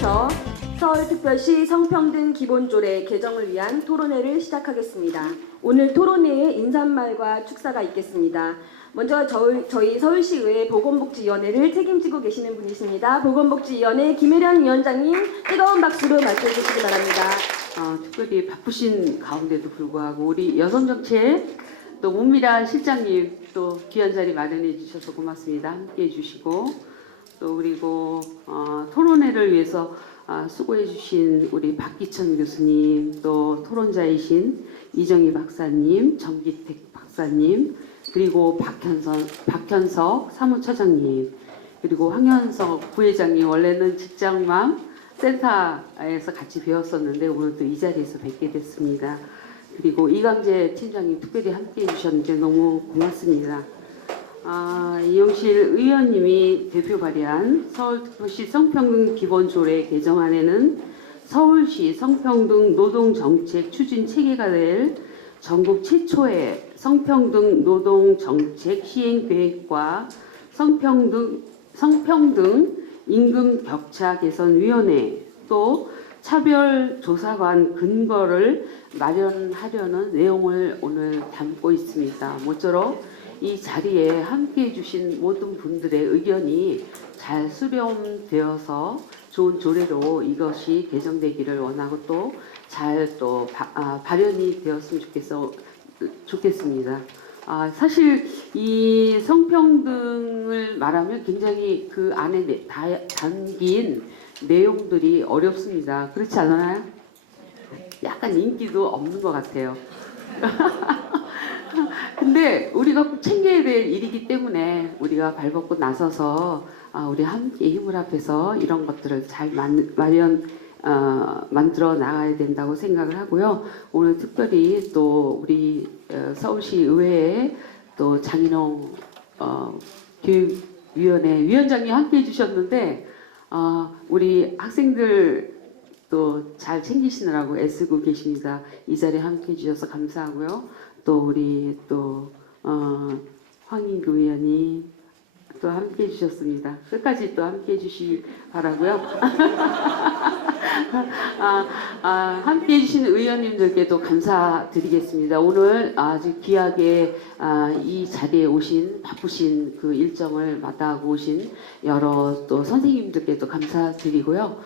이어서 서울특별시 성평등 기본조례 개정을 위한 토론회를 시작하겠습니다. 오늘 토론회에 인사말과 축사가 있겠습니다. 먼저 저희 서울시의회 보건복지위원회를 책임지고 계시는 분이십니다. 보건복지위원회 김혜련 위원장님 뜨거운 박수로 맞이해 주시기 바랍니다. 특별히 바쁘신 가운데도 불구하고 우리 여성정책 또 문미란 실장님 또 귀한 자리 마련해 주셔서 고맙습니다. 함께 해주시고 또 그리고 토론회를 위해서 수고해 주신 우리 박기천 교수님 또 토론자이신 이정희 박사님, 정기택 박사님 그리고 박현석 사무처장님 그리고 황현석 부회장님 원래는 직장맘 센터에서 같이 배웠었는데 오늘 또 이 자리에서 뵙게 됐습니다. 그리고 이강재 팀장님 특별히 함께 해주셨는데 너무 고맙습니다. 이영실 의원님이 대표 발의한 서울특별시 성평등 기본조례 개정안에는 서울시 성평등 노동정책 추진 체계가 될 전국 최초의 성평등 노동정책 시행계획과 성평등 임금 격차 개선위원회 또 차별조사관 근거를 마련하려는 내용을 오늘 담고 있습니다. 모쪼록 이 자리에 함께해 주신 모든 분들의 의견이 잘 수렴되어서 좋은 조례로 이것이 개정되기를 원하고 또 잘 발현이 되었으면 좋겠습니다. 사실 이 성평등을 말하면 굉장히 그 안에 담긴 내용들이 어렵습니다. 그렇지 않아요? 약간 인기도 없는 것 같아요. 근데 우리가 꼭 챙겨야 될 일이기 때문에 우리가 발벗고 나서서 우리 함께 힘을 합해서 이런 것들을 잘 만들어 나가야 된다고 생각을 하고요. 오늘 특별히 또 우리 서울시 의회에 또 장인홍 교육위원회 위원장님 함께 해주셨는데 우리 학생들 또 잘 챙기시느라고 애쓰고 계십니다. 이 자리에 함께 해주셔서 감사하고요. 또 우리 또 황인구 의원이 또 함께 해주셨습니다. 끝까지 또 함께 해주시 바라고요. 함께 해주신 의원님들께도 감사드리겠습니다. 오늘 아주 귀하게 이 자리에 오신 바쁘신 그 일정을 마다하고 오신 여러 또 선생님들께도 감사드리고요.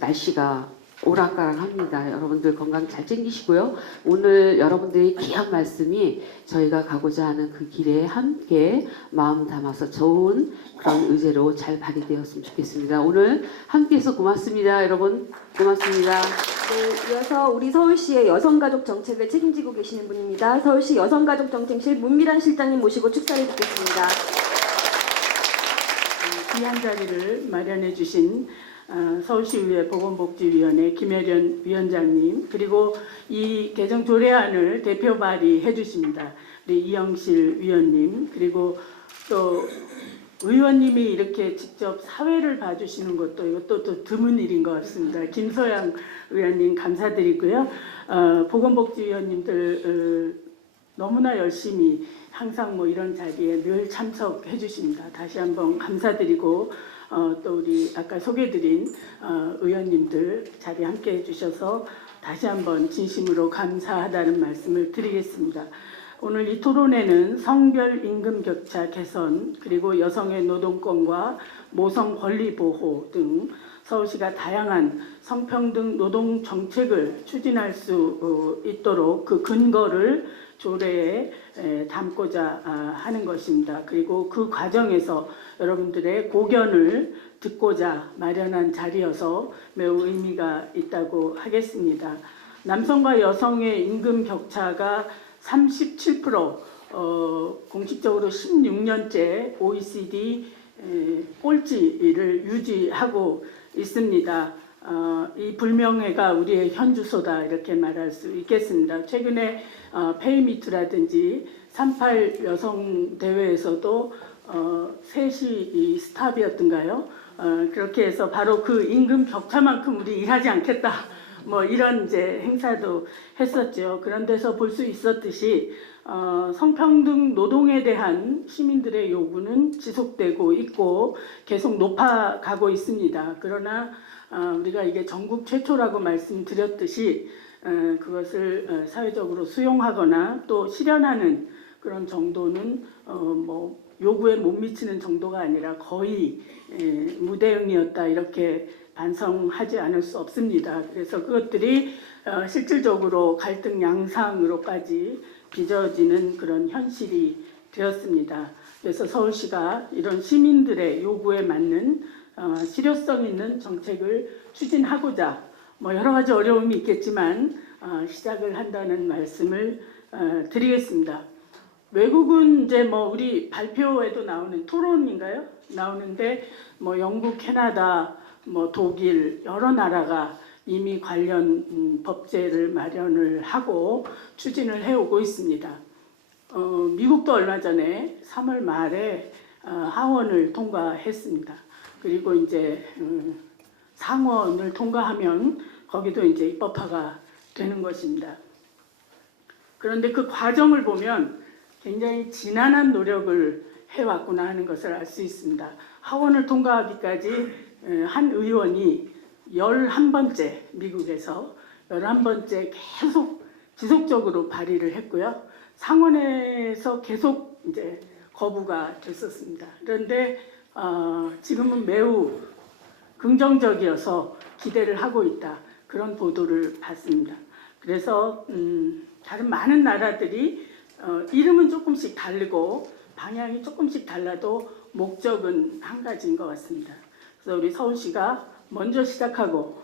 날씨가 오락가락합니다. 여러분들 건강 잘 챙기시고요. 오늘 여러분들의 귀한 말씀이 저희가 가고자 하는 그 길에 함께 마음 담아서 좋은 그런 의제로 잘 발휘되었으면 좋겠습니다. 오늘 함께해서 고맙습니다. 여러분 고맙습니다. 네, 이어서 우리 서울시의 여성가족 정책을 책임지고 계시는 분입니다. 서울시 여성가족정책실 문미란 실장님 모시고 축사를 듣겠습니다. 귀한 자리를 마련해 주신 서울시의회 보건복지위원회 김혜련 위원장님 그리고 이 개정 조례안을 대표 발의해 주십니다. 우리 이영실 위원님 그리고 또 의원님이 이렇게 직접 사회를 봐주시는 것도 이것도 또 드문 일인 것 같습니다. 김소양 의원님 감사드리고요. 보건복지위원님들 너무나 열심히 항상 뭐 이런 자리에 늘 참석해 주십니다. 다시 한번 감사드리고 또 우리 아까 소개드린 의원님들 자리에 함께 해주셔서 다시 한번 진심으로 감사하다는 말씀을 드리겠습니다. 오늘 이 토론회는 성별 임금 격차 개선 그리고 여성의 노동권과 모성 권리 보호 등 서울시가 다양한 성평등 노동 정책을 추진할 수 있도록 그 근거를 조례에 담고자 하는 것입니다. 그리고 그 과정에서 여러분들의 고견을 듣고자 마련한 자리여서 매우 의미가 있다고 하겠습니다. 남성과 여성의 임금 격차가 37% 공식적으로 16년째 OECD 꼴찌를 유지하고 있습니다. 이 불명예가 우리의 현주소다 이렇게 말할 수 있겠습니다. 최근에 페이미투라든지 38 여성 대회에서도 셋이 스탑이었던가요? 그렇게 해서 바로 그 임금 격차만큼 우리 일하지 않겠다. 뭐 이런 이제 행사도 했었죠. 그런 데서 볼 수 있었듯이 성평등 노동에 대한 시민들의 요구는 지속되고 있고 계속 높아가고 있습니다. 그러나 우리가 이게 전국 최초라고 말씀드렸듯이 그것을 사회적으로 수용하거나 또 실현하는 그런 정도는 뭐 요구에 못 미치는 정도가 아니라 거의 무대응이었다 이렇게 반성하지 않을 수 없습니다. 그래서 그것들이 실질적으로 갈등 양상으로까지 빚어지는 그런 현실이 되었습니다. 그래서 서울시가 이런 시민들의 요구에 맞는 실효성 있는 정책을 추진하고자 뭐 여러 가지 어려움이 있겠지만 시작을 한다는 말씀을 드리겠습니다. 외국은 이제 뭐 우리 발표에도 나오는 토론인가요? 나오는데 뭐 영국, 캐나다, 뭐 독일 여러 나라가 이미 관련 법제를 마련을 하고 추진을 해오고 있습니다. 미국도 얼마 전에 3월 말에 하원을 통과했습니다. 그리고 이제 상원을 통과하면 거기도 이제 입법화가 되는 것입니다. 그런데 그 과정을 보면 굉장히 지난한 노력을 해왔구나 하는 것을 알 수 있습니다. 하원을 통과하기까지 한 의원이 11번째 미국에서 11번째 계속 지속적으로 발의를 했고요. 상원에서 계속 이제 거부가 됐었습니다. 그런데 지금은 매우 긍정적이어서 기대를 하고 있다. 그런 보도를 봤습니다. 그래서 다른 많은 나라들이 이름은 조금씩 다르고 방향이 조금씩 달라도 목적은 한 가지인 것 같습니다. 그래서 우리 서울시가 먼저 시작하고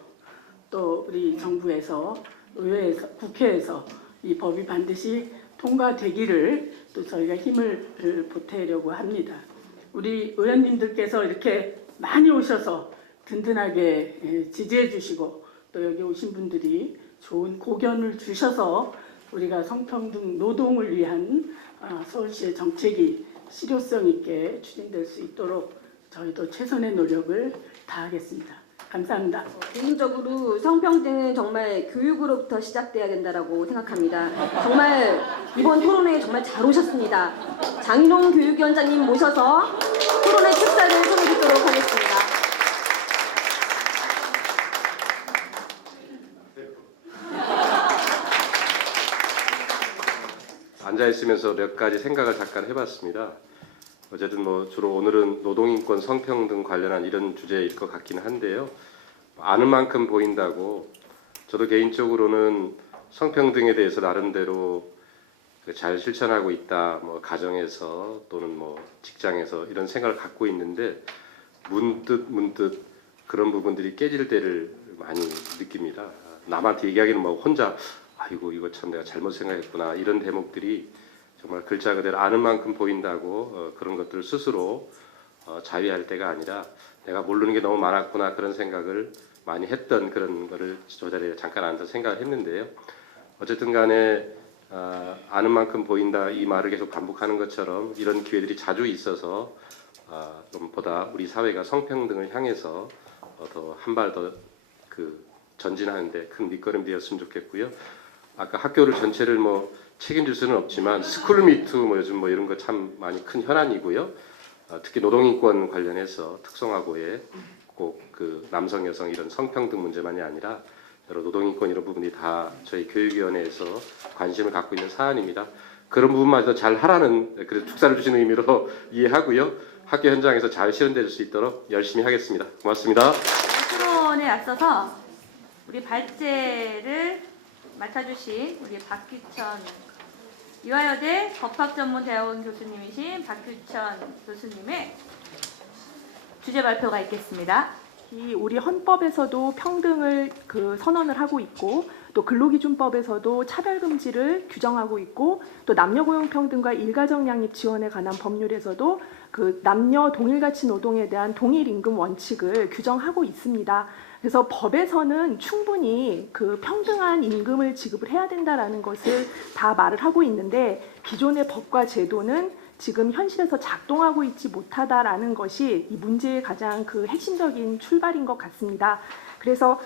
또 우리 정부에서 의회에서 국회에서 이 법이 반드시 통과되기를 또 저희가 힘을 보태려고 합니다. 우리 의원님들께서 이렇게 많이 오셔서 든든하게 지지해 주시고 또 여기 오신 분들이 좋은 고견을 주셔서 우리가 성평등 노동을 위한 서울시의 정책이 실효성 있게 추진될 수 있도록 저희도 최선의 노력을 다하겠습니다. 감사합니다. 개인적으로 성평등은 정말 교육으로부터 시작돼야 된다고 생각합니다. 정말 이번 토론회에 정말 잘 오셨습니다. 장인홍 교육위원장님 모셔서 토론회 축사를 청해 듣도록 하겠습니다. 앉아 있으면서 몇 가지 생각을 잠깐 해봤습니다. 어쨌든 뭐 주로 오늘은 노동인권 성평등 관련한 이런 주제일 것 같긴 한데요. 아는 만큼 보인다고 저도 개인적으로는 성평등에 대해서 나름대로 잘 실천하고 있다. 뭐 가정에서 또는 뭐 직장에서 이런 생각을 갖고 있는데 문득 그런 부분들이 깨질 때를 많이 느낍니다. 남한테 얘기하기는 뭐 혼자 아이고 이거 참 내가 잘못 생각했구나 이런 대목들이 정말 글자 그대로 아는 만큼 보인다고 그런 것들을 스스로 자위할 때가 아니라 내가 모르는 게 너무 많았구나 그런 생각을 많이 했던 그런 거를 저 자리에 잠깐 앉아서 생각을 했는데요. 어쨌든 간에 아는 만큼 보인다 이 말을 계속 반복하는 것처럼 이런 기회들이 자주 있어서 좀 보다 우리 사회가 성평등을 향해서 더 한 발 더 전진하는데 큰 밑거름 되었으면 좋겠고요. 아까 학교를 전체를 뭐 책임질 수는 없지만 스쿨 미투 뭐 요즘 뭐 이런 거 참 많이 큰 현안이고요. 특히 노동인권 관련해서 특성화고에 꼭 그 남성 여성 이런 성평등 문제만이 아니라 여러 노동인권 이런 부분이 다 저희 교육위원회에서 관심을 갖고 있는 사안입니다. 그런 부분마저 잘 하라는 그래서 축사를 주시는 의미로 이해하고요. 학교 현장에서 잘 실현될 수 있도록 열심히 하겠습니다. 고맙습니다. 토론에 앞서서 우리 발제를 맡아주신 우리 박규천 이화여대 법학전문대학원 교수님이신 박규천 교수님의 주제 발표가 있겠습니다. 이 우리 헌법에서도 평등을 선언을 하고 있고 또 근로기준법에서도 차별금지를 규정하고 있고 또 남녀고용평등과 일가정 양립 지원에 관한 법률에서도 남녀 동일가치 노동에 대한 동일임금 원칙을 규정하고 있습니다. 그래서 법에서는 충분히 평등한 임금을 지급을 해야 된다라는 것을 다 말을 하고 있는데 기존의 법과 제도는 지금 현실에서 작동하고 있지 못하다라는 것이 이 문제의 가장 그 핵심적인 출발인 것 같습니다. 그래서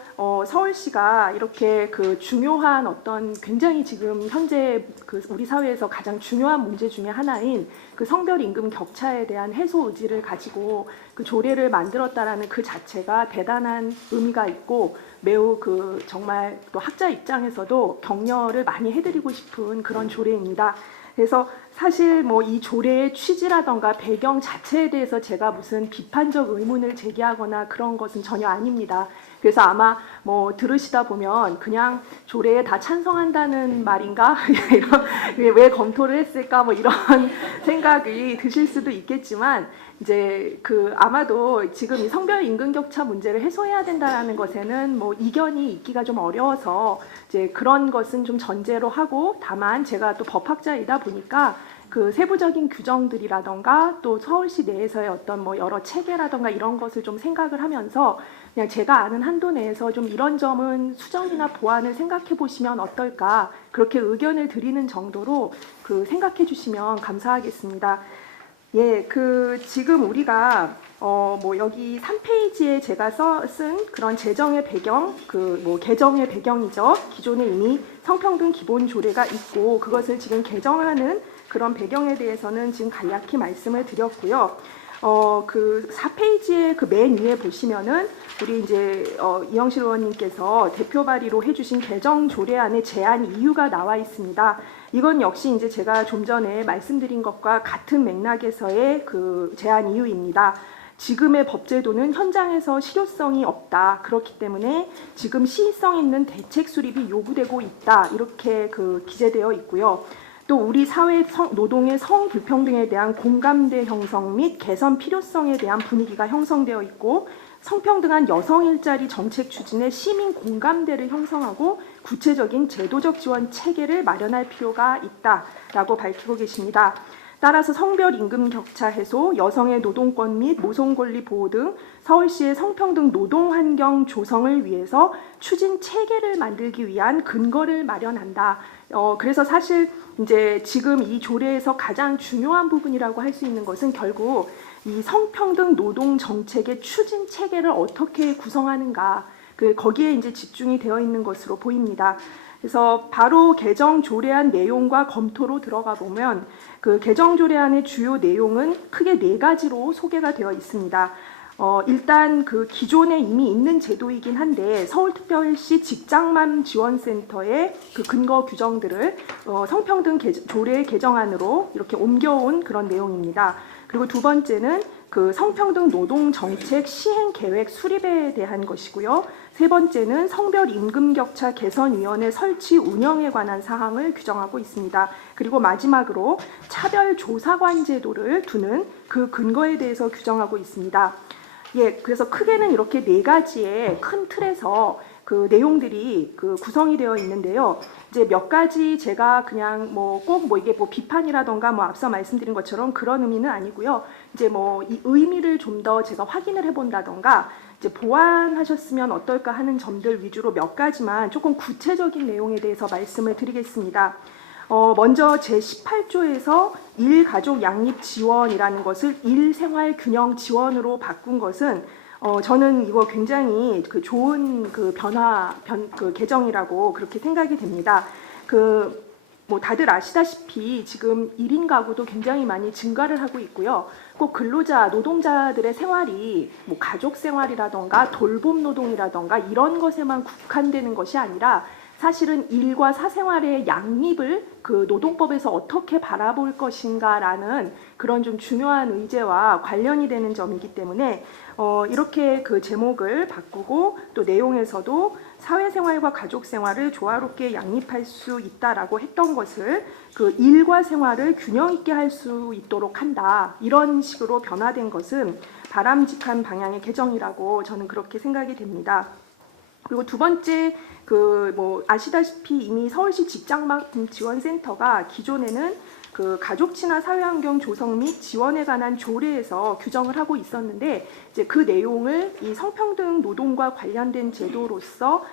서울시가 이렇게 그 중요한 어떤 굉장히 지금 현재 그 우리 사회에서 가장 중요한 문제 중에 하나인 그 성별 임금 격차에 대한 해소 의지를 가지고 그 조례를 만들었다라는 그 자체가 대단한 의미가 있고 매우 그 정말 또 학자 입장에서도 격려를 많이 해드리고 싶은 그런 조례입니다. 그래서 사실 뭐 이 조례의 취지라던가 배경 자체에 대해서 제가 무슨 비판적 의문을 제기하거나 그런 것은 전혀 아닙니다. 그래서 아마 뭐 들으시다 보면 그냥 조례에 다 찬성한다는 말인가? 이런 왜 검토를 했을까? 뭐 이런 생각이 드실 수도 있겠지만 이제 그 아마도 지금 이 성별 임금 격차 문제를 해소해야 된다라는 것에는 뭐 이견이 있기가 좀 어려워서 이제 그런 것은 좀 전제로 하고 다만 제가 또 법학자이다 보니까 그 세부적인 규정들이라던가 또 서울시 내에서의 어떤 뭐 여러 체계라던가 이런 것을 좀 생각을 하면서 그냥 제가 아는 한도 내에서 좀 이런 점은 수정이나 보완을 생각해 보시면 어떨까 그렇게 의견을 드리는 정도로 그 생각해 주시면 감사하겠습니다. 예, 그 지금 우리가 뭐 여기 3페이지에 제가 쓴 그런 제정의 배경, 그 뭐 개정의 배경이죠. 기존에 이미 성평등 기본 조례가 있고 그것을 지금 개정하는 그런 배경에 대해서는 지금 간략히 말씀을 드렸고요. 그 4페이지의 그 맨 위에 보시면은 우리 이제 이영실 의원님께서 대표 발의로 해주신 개정 조례안의 제안 이유가 나와 있습니다. 이건 역시 이제 제가 좀 전에 말씀드린 것과 같은 맥락에서의 그 제안 이유입니다. 지금의 법제도는 현장에서 실효성이 없다. 그렇기 때문에 지금 시의성 있는 대책 수립이 요구되고 있다. 이렇게 그 기재되어 있고요. 또 우리 사회 노동의 성불평등에 대한 공감대 형성 및 개선 필요성에 대한 분위기가 형성되어 있고 성평등한 여성 일자리 정책 추진에 시민 공감대를 형성하고 구체적인 제도적 지원 체계를 마련할 필요가 있다라고 밝히고 계십니다. 따라서 성별 임금 격차 해소, 여성의 노동권 및 모성 권리 보호 등 서울시의 성평등 노동 환경 조성을 위해서 추진 체계를 만들기 위한 근거를 마련한다. 그래서 사실 이제 지금 이 조례에서 가장 중요한 부분이라고 할 수 있는 것은 결국 이 성평등 노동 정책의 추진 체계를 어떻게 구성하는가, 거기에 이제 집중이 되어 있는 것으로 보입니다. 그래서 바로 개정 조례안 내용과 검토로 들어가 보면 그 개정 조례안의 주요 내용은 크게 4가지로 소개가 되어 있습니다. 일단 그 기존에 이미 있는 제도이긴 한데 서울특별시 직장맘 지원센터의 그 근거 규정들을 성평등 조례 개정안으로 이렇게 옮겨온 그런 내용입니다. 그리고 두 번째는 그 성평등 노동 정책 시행 계획 수립에 대한 것이고요. 세 번째는 성별 임금 격차 개선위원회 설치 운영에 관한 사항을 규정하고 있습니다. 그리고 마지막으로 차별조사관 제도를 두는 그 근거에 대해서 규정하고 있습니다. 예, 그래서 크게는 이렇게 4가지의 큰 틀에서 그 내용들이 그 구성이 되어 있는데요. 이제 몇 가지 제가 그냥 뭐 꼭 뭐 이게 뭐 비판이라던가 뭐 앞서 말씀드린 것처럼 그런 의미는 아니고요. 이제 뭐 이 의미를 좀 더 제가 확인을 해본다던가 이제 보완하셨으면 어떨까 하는 점들 위주로 몇 가지만 조금 구체적인 내용에 대해서 말씀을 드리겠습니다. 먼저 제18조에서 일가족 양립 지원이라는 것을 일생활 균형 지원으로 바꾼 것은 저는 이거 굉장히 그 좋은 그 그 개정이라고 그렇게 생각이 됩니다. 뭐 다들 아시다시피 지금 1인 가구도 굉장히 많이 증가를 하고 있고요. 꼭 근로자, 노동자들의 생활이 뭐 가족 생활이라던가 돌봄 노동이라던가 이런 것에만 국한되는 것이 아니라 사실은 일과 사생활의 양립을 그 노동법에서 어떻게 바라볼 것인가라는 그런 좀 중요한 의제와 관련이 되는 점이기 때문에 이렇게 그 제목을 바꾸고 또 내용에서도 사회생활과 가족생활을 조화롭게 양립할 수 있다라고 했던 것을 그 일과 생활을 균형 있게 할 수 있도록 한다. 이런 식으로 변화된 것은 바람직한 방향의 개정이라고 저는 그렇게 생각이 됩니다. 그리고 두 번째 그 뭐 아시다시피 이미 서울시 직장맘 지원센터가 기존에는 그 가족 친화 사회환경 조성 및 지원에 관한 조례에서 규정을 하고 있었는데 이제 그 내용을 이 성평등 노동과 관련된 제도로서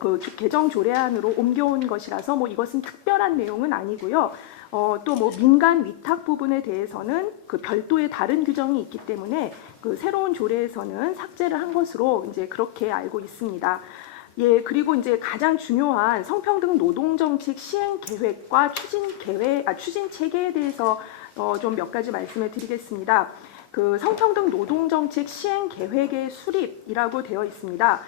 그 개정 조례안으로 옮겨온 것이라서 뭐 이것은 특별한 내용은 아니고요. 또 뭐 민간 위탁 부분에 대해서는 그 별도의 다른 규정이 있기 때문에 그 새로운 조례에서는 삭제를 한 것으로 이제 그렇게 알고 있습니다. 예, 그리고 이제 가장 중요한 성평등 노동정책 시행 계획과 추진 체계에 대해서 좀 몇 가지 말씀을 드리겠습니다. 그 성평등 노동정책 시행 계획의 수립이라고 되어 있습니다.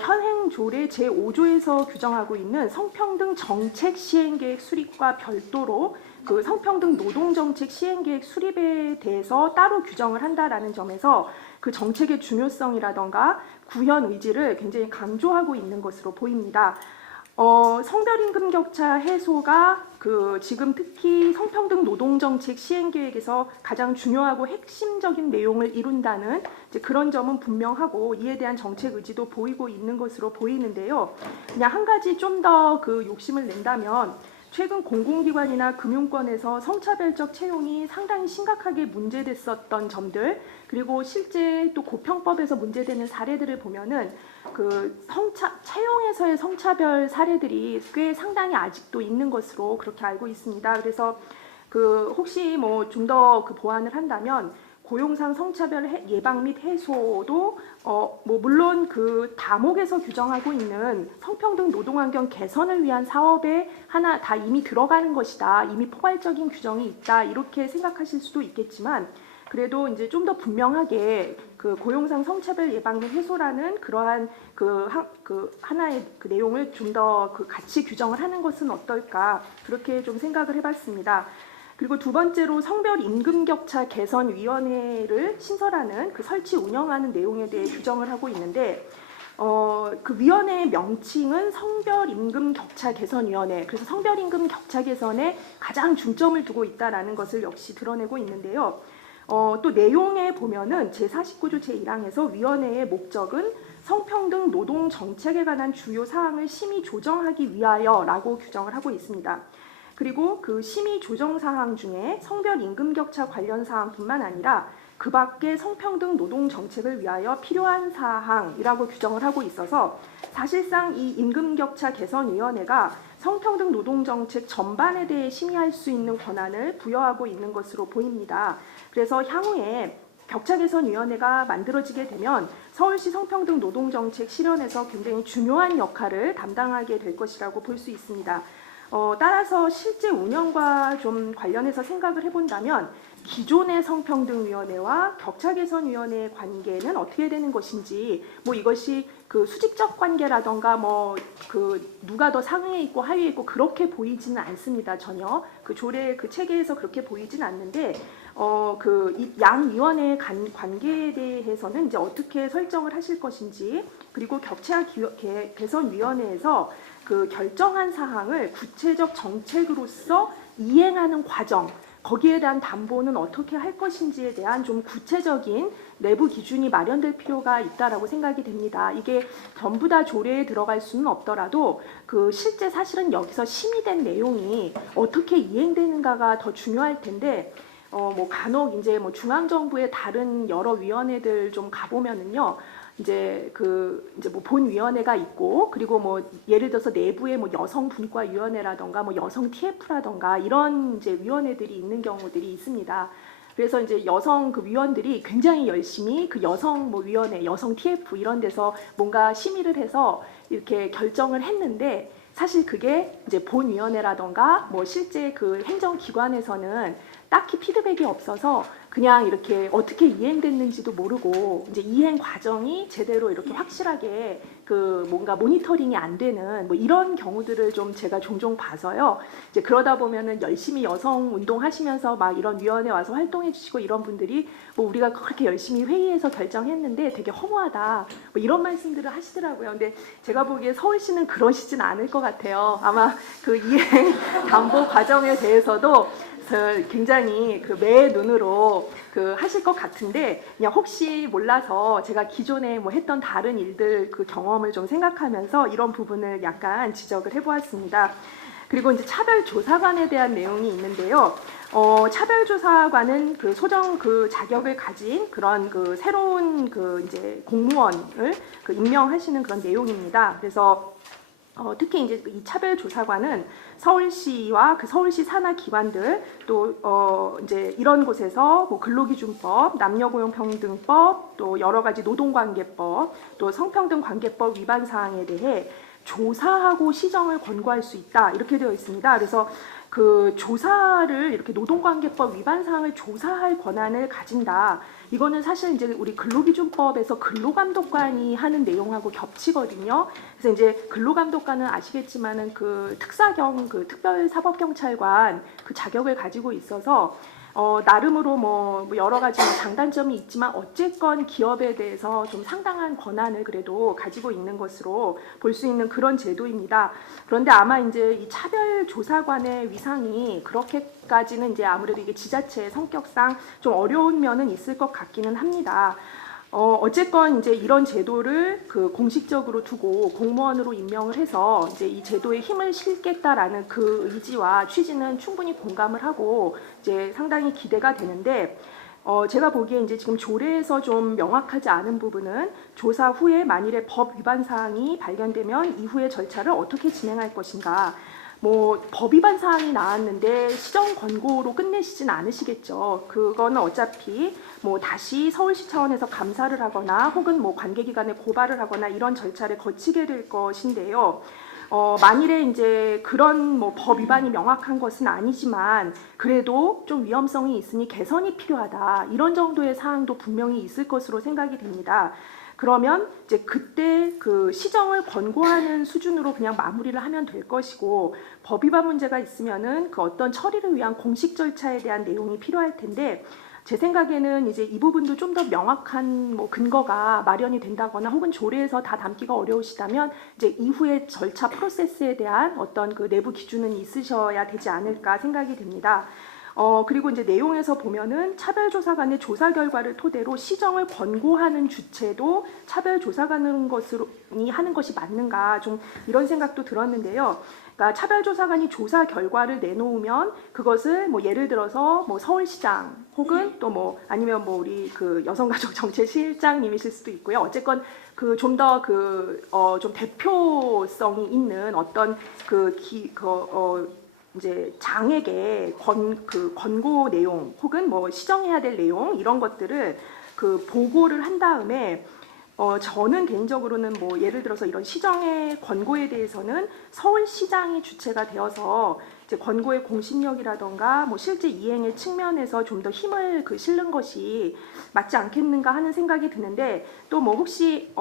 현행 조례 제5조에서 규정하고 있는 성평등 정책 시행계획 수립과 별도로 그 성평등 노동정책 시행계획 수립에 대해서 따로 규정을 한다라는 점에서 그 정책의 중요성이라던가 구현 의지를 굉장히 강조하고 있는 것으로 보입니다. 성별 임금 격차 해소가 그 지금 특히 성평등 노동정책 시행계획에서 가장 중요하고 핵심적인 내용을 이룬다는 이제 그런 점은 분명하고 이에 대한 정책 의지도 보이고 있는 것으로 보이는데요. 그냥 한 가지 좀 더 그 욕심을 낸다면 최근 공공기관이나 금융권에서 성차별적 채용이 상당히 심각하게 문제됐었던 점들, 그리고 실제 또 고평법에서 문제되는 사례들을 보면은 그 채용에서의 성차별 사례들이 꽤 상당히 아직도 있는 것으로 그렇게 알고 있습니다. 그래서 그 혹시 뭐 좀 더 그 보완을 한다면 고용상 성차별 예방 및 해소도 뭐 물론 그 다목에서 규정하고 있는 성평등 노동환경 개선을 위한 사업에 하나 다 이미 들어가는 것이다. 이미 포괄적인 규정이 있다. 이렇게 생각하실 수도 있겠지만 그래도 이제 좀 더 분명하게 그 고용상 성차별 예방 및 해소라는 그러한 그 하나의 그 내용을 좀 더 그 같이 규정을 하는 것은 어떨까 그렇게 좀 생각을 해봤습니다. 그리고 두 번째로 성별 임금 격차 개선 위원회를 신설하는 그 설치 운영하는 내용에 대해 규정을 하고 있는데 그 위원회의 명칭은 성별 임금 격차 개선 위원회. 그래서 성별 임금 격차 개선에 가장 중점을 두고 있다라는 것을 역시 드러내고 있는데요. 또 내용에 보면은 제49조 제1항에서 위원회의 목적은 성평등 노동 정책에 관한 주요 사항을 심의 조정하기 위하여라고 규정을 하고 있습니다. 그리고 그 심의 조정 사항 중에 성별 임금 격차 관련 사항뿐만 아니라 그 밖에 성평등 노동 정책을 위하여 필요한 사항이라고 규정을 하고 있어서 사실상 이 임금 격차 개선 위원회가 성평등 노동 정책 전반에 대해 심의할 수 있는 권한을 부여하고 있는 것으로 보입니다. 그래서 향후에 격차 개선 위원회가 만들어지게 되면 서울시 성평등 노동 정책 실현에서 굉장히 중요한 역할을 담당하게 될 것이라고 볼 수 있습니다. 따라서 실제 운영과 좀 관련해서 생각을 해본다면 기존의 성평등위원회와 격차개선위원회의 관계는 어떻게 되는 것인지, 뭐 이것이 그 수직적 관계라던가 뭐 그 누가 더 상위에 있고 하위에 있고 그렇게 보이지는 않습니다. 전혀 그 조례 그 체계에서 그렇게 보이진 않는데 그 양 위원회의 관계에 대해서는 이제 어떻게 설정을 하실 것인지, 그리고 격차 개선위원회에서 그 결정한 사항을 구체적 정책으로서 이행하는 과정, 거기에 대한 담보는 어떻게 할 것인지에 대한 좀 구체적인 내부 기준이 마련될 필요가 있다라고 생각이 됩니다. 이게 전부 다 조례에 들어갈 수는 없더라도 그 실제 사실은 여기서 심의된 내용이 어떻게 이행되는가가 더 중요할 텐데 뭐 간혹 이제 뭐 중앙정부의 다른 여러 위원회들 좀 가보면은요. 이제 뭐 본위원회가 있고, 그리고 뭐 예를 들어서 내부에 뭐 여성분과위원회라던가 뭐 여성 TF라던가 이런 이제 위원회들이 있는 경우들이 있습니다. 그래서 이제 여성 그 위원들이 굉장히 열심히 그 여성 뭐 위원회, 여성 TF 이런 데서 뭔가 심의를 해서 이렇게 결정을 했는데, 사실 그게 이제 본위원회라던가 뭐 실제 그 행정기관에서는 딱히 피드백이 없어서 그냥 이렇게 어떻게 이행됐는지도 모르고 이제 이행 과정이 제대로 이렇게 확실하게 그 뭔가 모니터링이 안 되는 뭐 이런 경우들을 좀 제가 종종 봐서요. 이제 그러다 보면은 열심히 여성 운동 하시면서 막 이런 위원회 와서 활동해 주시고 이런 분들이 뭐 우리가 그렇게 열심히 회의해서 결정했는데 되게 허무하다 뭐 이런 말씀들을 하시더라고요. 근데 제가 보기에 서울시는 그러시진 않을 것 같아요. 아마 그 이행 담보 과정에 대해서도 굉장히 그 매의 눈으로 그 하실 것 같은데, 그냥 혹시 몰라서 제가 기존에 뭐 했던 다른 일들 그 경험을 좀 생각하면서 이런 부분을 약간 지적을 해보았습니다. 그리고 이제 차별조사관에 대한 내용이 있는데요. 차별조사관은 그 소정 그 자격을 가진 그런 그 새로운 그 이제 공무원을 그 임명하시는 그런 내용입니다. 그래서 특히 이제 이 차별조사관은 서울시와 그 서울시 산하 기관들 또 이제 이런 곳에서 뭐 근로기준법, 남녀고용평등법, 또 여러 가지 노동관계법, 또 성평등관계법 위반 사항에 대해 조사하고 시정을 권고할 수 있다 이렇게 되어 있습니다. 그래서 그 조사를 이렇게 노동관계법 위반 사항을 조사할 권한을 가진다. 이거는 사실 이제 우리 근로기준법에서 근로감독관이 하는 내용하고 겹치거든요. 그래서 이제 근로감독관은 아시겠지만은 그 특사경 그 특별사법경찰관 그 자격을 가지고 있어서 나름으로 뭐 여러 가지 장단점이 있지만 어쨌건 기업에 대해서 좀 상당한 권한을 그래도 가지고 있는 것으로 볼 수 있는 그런 제도입니다. 그런데 아마 이제 이 차별조사관의 위상이 그렇게까지는 이제 아무래도 이게 지자체의 성격상 좀 어려운 면은 있을 것 같기는 합니다. 어쨌건 이제 이런 제도를 그 공식적으로 두고 공무원으로 임명을 해서 이제 이 제도에 힘을 실겠다라는 그 의지와 취지는 충분히 공감을 하고 이제 상당히 기대가 되는데 제가 보기에 이제 지금 조례에서 좀 명확하지 않은 부분은 조사 후에 만일에 법 위반 사항이 발견되면 이후의 절차를 어떻게 진행할 것인가. 뭐 법 위반 사항이 나왔는데 시정 권고로 끝내시진 않으시겠죠. 그거는 어차피 뭐 다시 서울시 차원에서 감사를 하거나 혹은 뭐 관계기관에 고발을 하거나 이런 절차를 거치게 될 것인데요. 만일에 이제 그런 뭐 법 위반이 명확한 것은 아니지만 그래도 좀 위험성이 있으니 개선이 필요하다. 이런 정도의 사항도 분명히 있을 것으로 생각이 됩니다. 그러면 이제 그때 그 시정을 권고하는 수준으로 그냥 마무리를 하면 될 것이고 법 위반 문제가 있으면은 그 어떤 처리를 위한 공식 절차에 대한 내용이 필요할 텐데 제 생각에는 이제 이 부분도 좀 더 명확한 뭐 근거가 마련이 된다거나 혹은 조례에서 다 담기가 어려우시다면 이제 이후의 절차 프로세스에 대한 어떤 그 내부 기준은 있으셔야 되지 않을까 생각이 됩니다. 그리고 이제 내용에서 보면은 차별조사관의 조사 결과를 토대로 시정을 권고하는 주체도 차별조사관이 하는 것이 맞는가 좀 이런 생각도 들었는데요. 그러니까 차별조사관이 조사 결과를 내놓으면 그것을 뭐 예를 들어서 뭐 서울시장 혹은 또 뭐 아니면 뭐 우리 그 여성가족정책실장님이실 수도 있고요. 어쨌건 그 좀 더 그 좀 대표성이 있는 어떤 이제 장에게 권고 내용 혹은 뭐 시정해야 될 내용 이런 것들을 그 보고를 한 다음에 저는 개인적으로는 뭐 예를 들어서 이런 시정의 권고에 대해서는 서울시장이 주체가 되어서 이제 권고의 공신력이라던가 뭐 실제 이행의 측면에서 좀 더 힘을 실는 것이 맞지 않겠는가 하는 생각이 드는데 또 뭐 혹시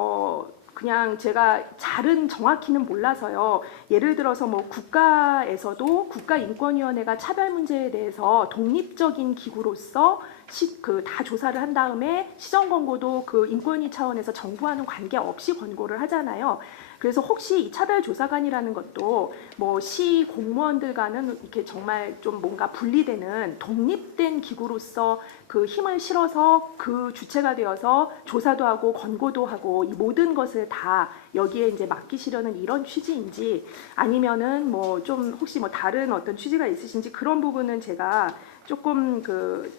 그냥 제가 잘은 정확히는 몰라서요. 예를 들어서 뭐 국가에서도 국가인권위원회가 차별 문제에 대해서 독립적인 기구로서 다 조사를 한 다음에 시정 권고도 그 인권위 차원에서 정부와는 관계없이 권고를 하잖아요. 그래서 혹시 이 차별조사관이라는 것도 뭐 시 공무원들과는 이렇게 정말 좀 뭔가 분리되는 독립된 기구로서 그 힘을 실어서 그 주체가 되어서 조사도 하고 권고도 하고 이 모든 것을 다 여기에 이제 맡기시려는 이런 취지인지 아니면은 뭐 좀 혹시 뭐 다른 어떤 취지가 있으신지 그런 부분은 제가 조금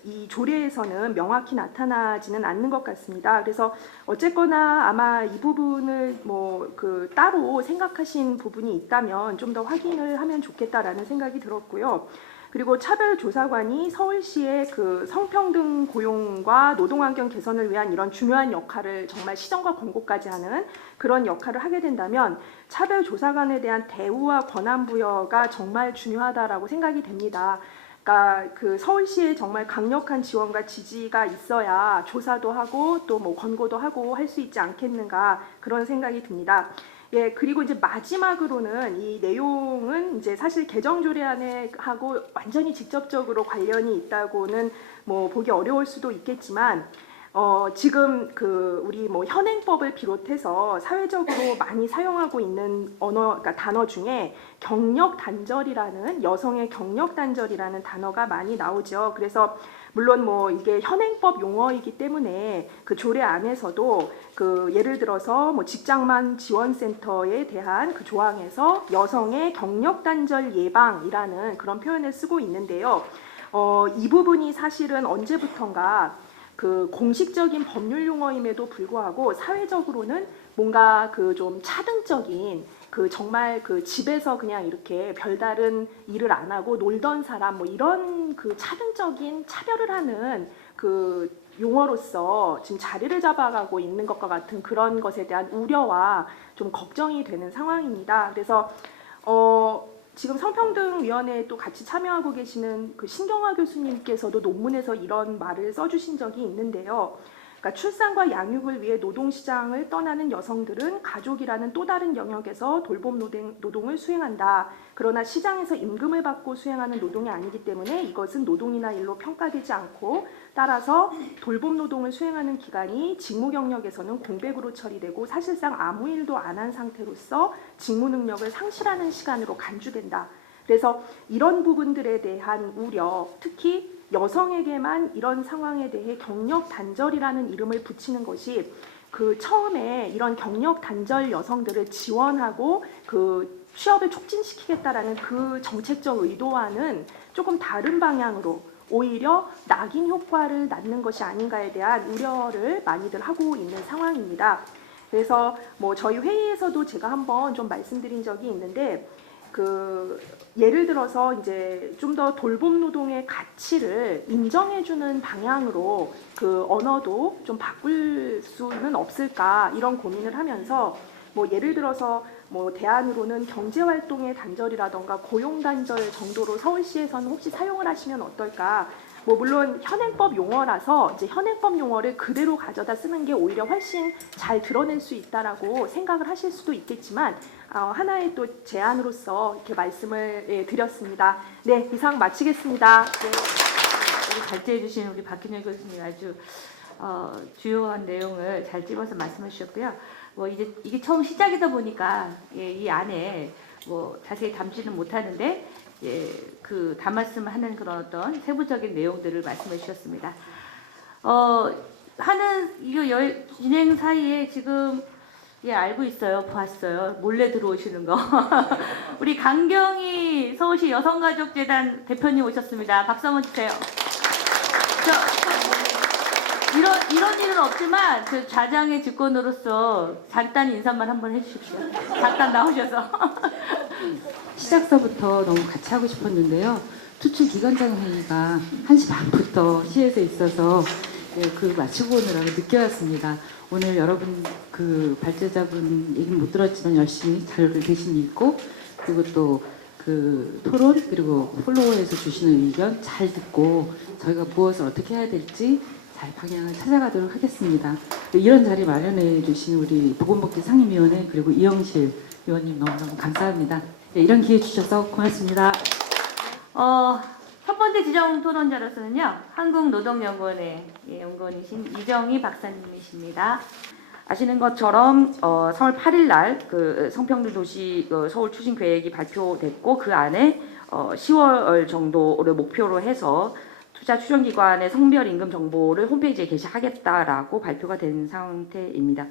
이 조례에서는 명확히 나타나지는 않는 것 같습니다. 그래서 어쨌거나 아마 이 부분을 뭐 따로 생각하신 부분이 있다면 좀 더 확인을 하면 좋겠다라는 생각이 들었고요. 그리고 차별조사관이 서울시의 그 성평등 고용과 노동환경 개선을 위한 이런 중요한 역할을 정말 시정과 권고까지 하는 그런 역할을 하게 된다면 차별조사관에 대한 대우와 권한 부여가 정말 중요하다라고 생각이 됩니다. 그러니까 그 서울시에 정말 강력한 지원과 지지가 있어야 조사도 하고 또 뭐 권고도 하고 할 수 있지 않겠는가 그런 생각이 듭니다. 예, 그리고 이제 마지막으로는 이 내용은 이제 사실 개정조례안에 하고 완전히 직접적으로 관련이 있다고는 뭐 보기 어려울 수도 있겠지만 지금 우리 뭐 현행법을 비롯해서 사회적으로 많이 사용하고 있는 그러니까 단어 중에 경력 단절이라는 여성의 경력 단절이라는 단어가 많이 나오죠. 그래서 물론 뭐 이게 현행법 용어이기 때문에 그 조례 안에서도 예를 들어서 뭐 직장만 지원센터에 대한 그 조항에서 여성의 경력 단절 예방이라는 그런 표현을 쓰고 있는데요. 이 부분이 사실은 언제부턴가 그 공식적인 법률 용어임에도 불구하고 사회적으로는 뭔가 그 좀 차등적인 그 정말 그 집에서 그냥 이렇게 별다른 일을 안 하고 놀던 사람 뭐 이런 그 차등적인 차별을 하는 그 용어로서 지금 자리를 잡아가고 있는 것과 같은 그런 것에 대한 우려와 좀 걱정이 되는 상황입니다. 그래서 지금 성평등위원회에 또 같이 참여하고 계시는 그 신경화 교수님께서도 논문에서 이런 말을 써주신 적이 있는데요. 그러니까 출산과 양육을 위해 노동시장을 떠나는 여성들은 가족이라는 또 다른 영역에서 돌봄 노동을 수행한다. 그러나 시장에서 임금을 받고 수행하는 노동이 아니기 때문에 이것은 노동이나 일로 평가되지 않고 따라서 돌봄 노동을 수행하는 기간이 직무 경력에서는 공백으로 처리되고 사실상 아무 일도 안 한 상태로서 직무 능력을 상실하는 시간으로 간주된다. 그래서 이런 부분들에 대한 우려, 특히 여성에게만 이런 상황에 대해 경력 단절이라는 이름을 붙이는 것이 그 처음에 이런 경력 단절 여성들을 지원하고 그 취업을 촉진시키겠다라는 그 정책적 의도와는 조금 다른 방향으로 오히려 낙인 효과를 낳는 것이 아닌가에 대한 우려를 많이들 하고 있는 상황입니다. 그래서 뭐 저희 회의에서도 제가 한번 좀 말씀드린 적이 있는데 그 예를 들어서 이제 좀 더 돌봄 노동의 가치를 인정해주는 방향으로 그 언어도 좀 바꿀 수는 없을까 이런 고민을 하면서 뭐 예를 들어서 뭐 대안으로는 경제활동의 단절이라던가 고용 단절 정도로 서울시에서는 혹시 사용을 하시면 어떨까? 뭐 물론 현행법 용어라서 이제 현행법 용어를 그대로 가져다 쓰는 게 오히려 훨씬 잘 드러낼 수 있다라고 생각을 하실 수도 있겠지만 하나의 또 제안으로서 이렇게 말씀을 드렸습니다. 네, 이상 마치겠습니다. 네. 우리 발제해 주신 우리 박균열 교수님 아주 주요한 내용을 잘 찝어서 말씀해 주셨고요. 뭐 이제 이게 처음 시작이다 보니까 이 안에 뭐 자세히 담지는 못하는데 그 담았으면 그런 어떤 세부적인 내용들을 말씀해 주셨습니다. 이거 진행 사이에 지금 알고 있어요. 봤어요. 몰래 들어오시는 거. 우리 강경희 서울시 여성가족재단 대표님 오셨습니다. 박수 한번 주세요. 이런 일은 없지만 그 좌장의 직권으로서 잠깐 인사만 한번 해주십시오. 잠깐 나오셔서. 시작서부터 너무 같이 하고 싶었는데요. 투출 기관장 회의가 1시 반부터 시에서 있어서 그 마치고 오느라고 늦게 왔습니다. 오늘 여러분 그 발제자분 얘기는 못 들었지만 열심히 자료를 대신 읽고 그리고 또 그 토론 그리고 플로어에서 주시는 의견 잘 듣고 저희가 무엇을 어떻게 해야 될지 잘 방향을 찾아가도록 하겠습니다. 이런 자리 마련해 주신 우리 보건복지 상임위원회 그리고 이영실 위원님 너무너무 감사합니다. 이런 기회 주셔서 고맙습니다. 첫 번째 지정 토론자로서는요, 한국노동연구원의 연구원이신 이정희 박사님이십니다. 아시는 것처럼 3월 8일 날 그 성평등 도시 서울 추진 계획이 발표됐고 그 안에 10월 정도를 목표로 해서 투자 추정기관의 성별 임금 정보를 홈페이지에 게시하겠다라고 발표가 된 상태입니다.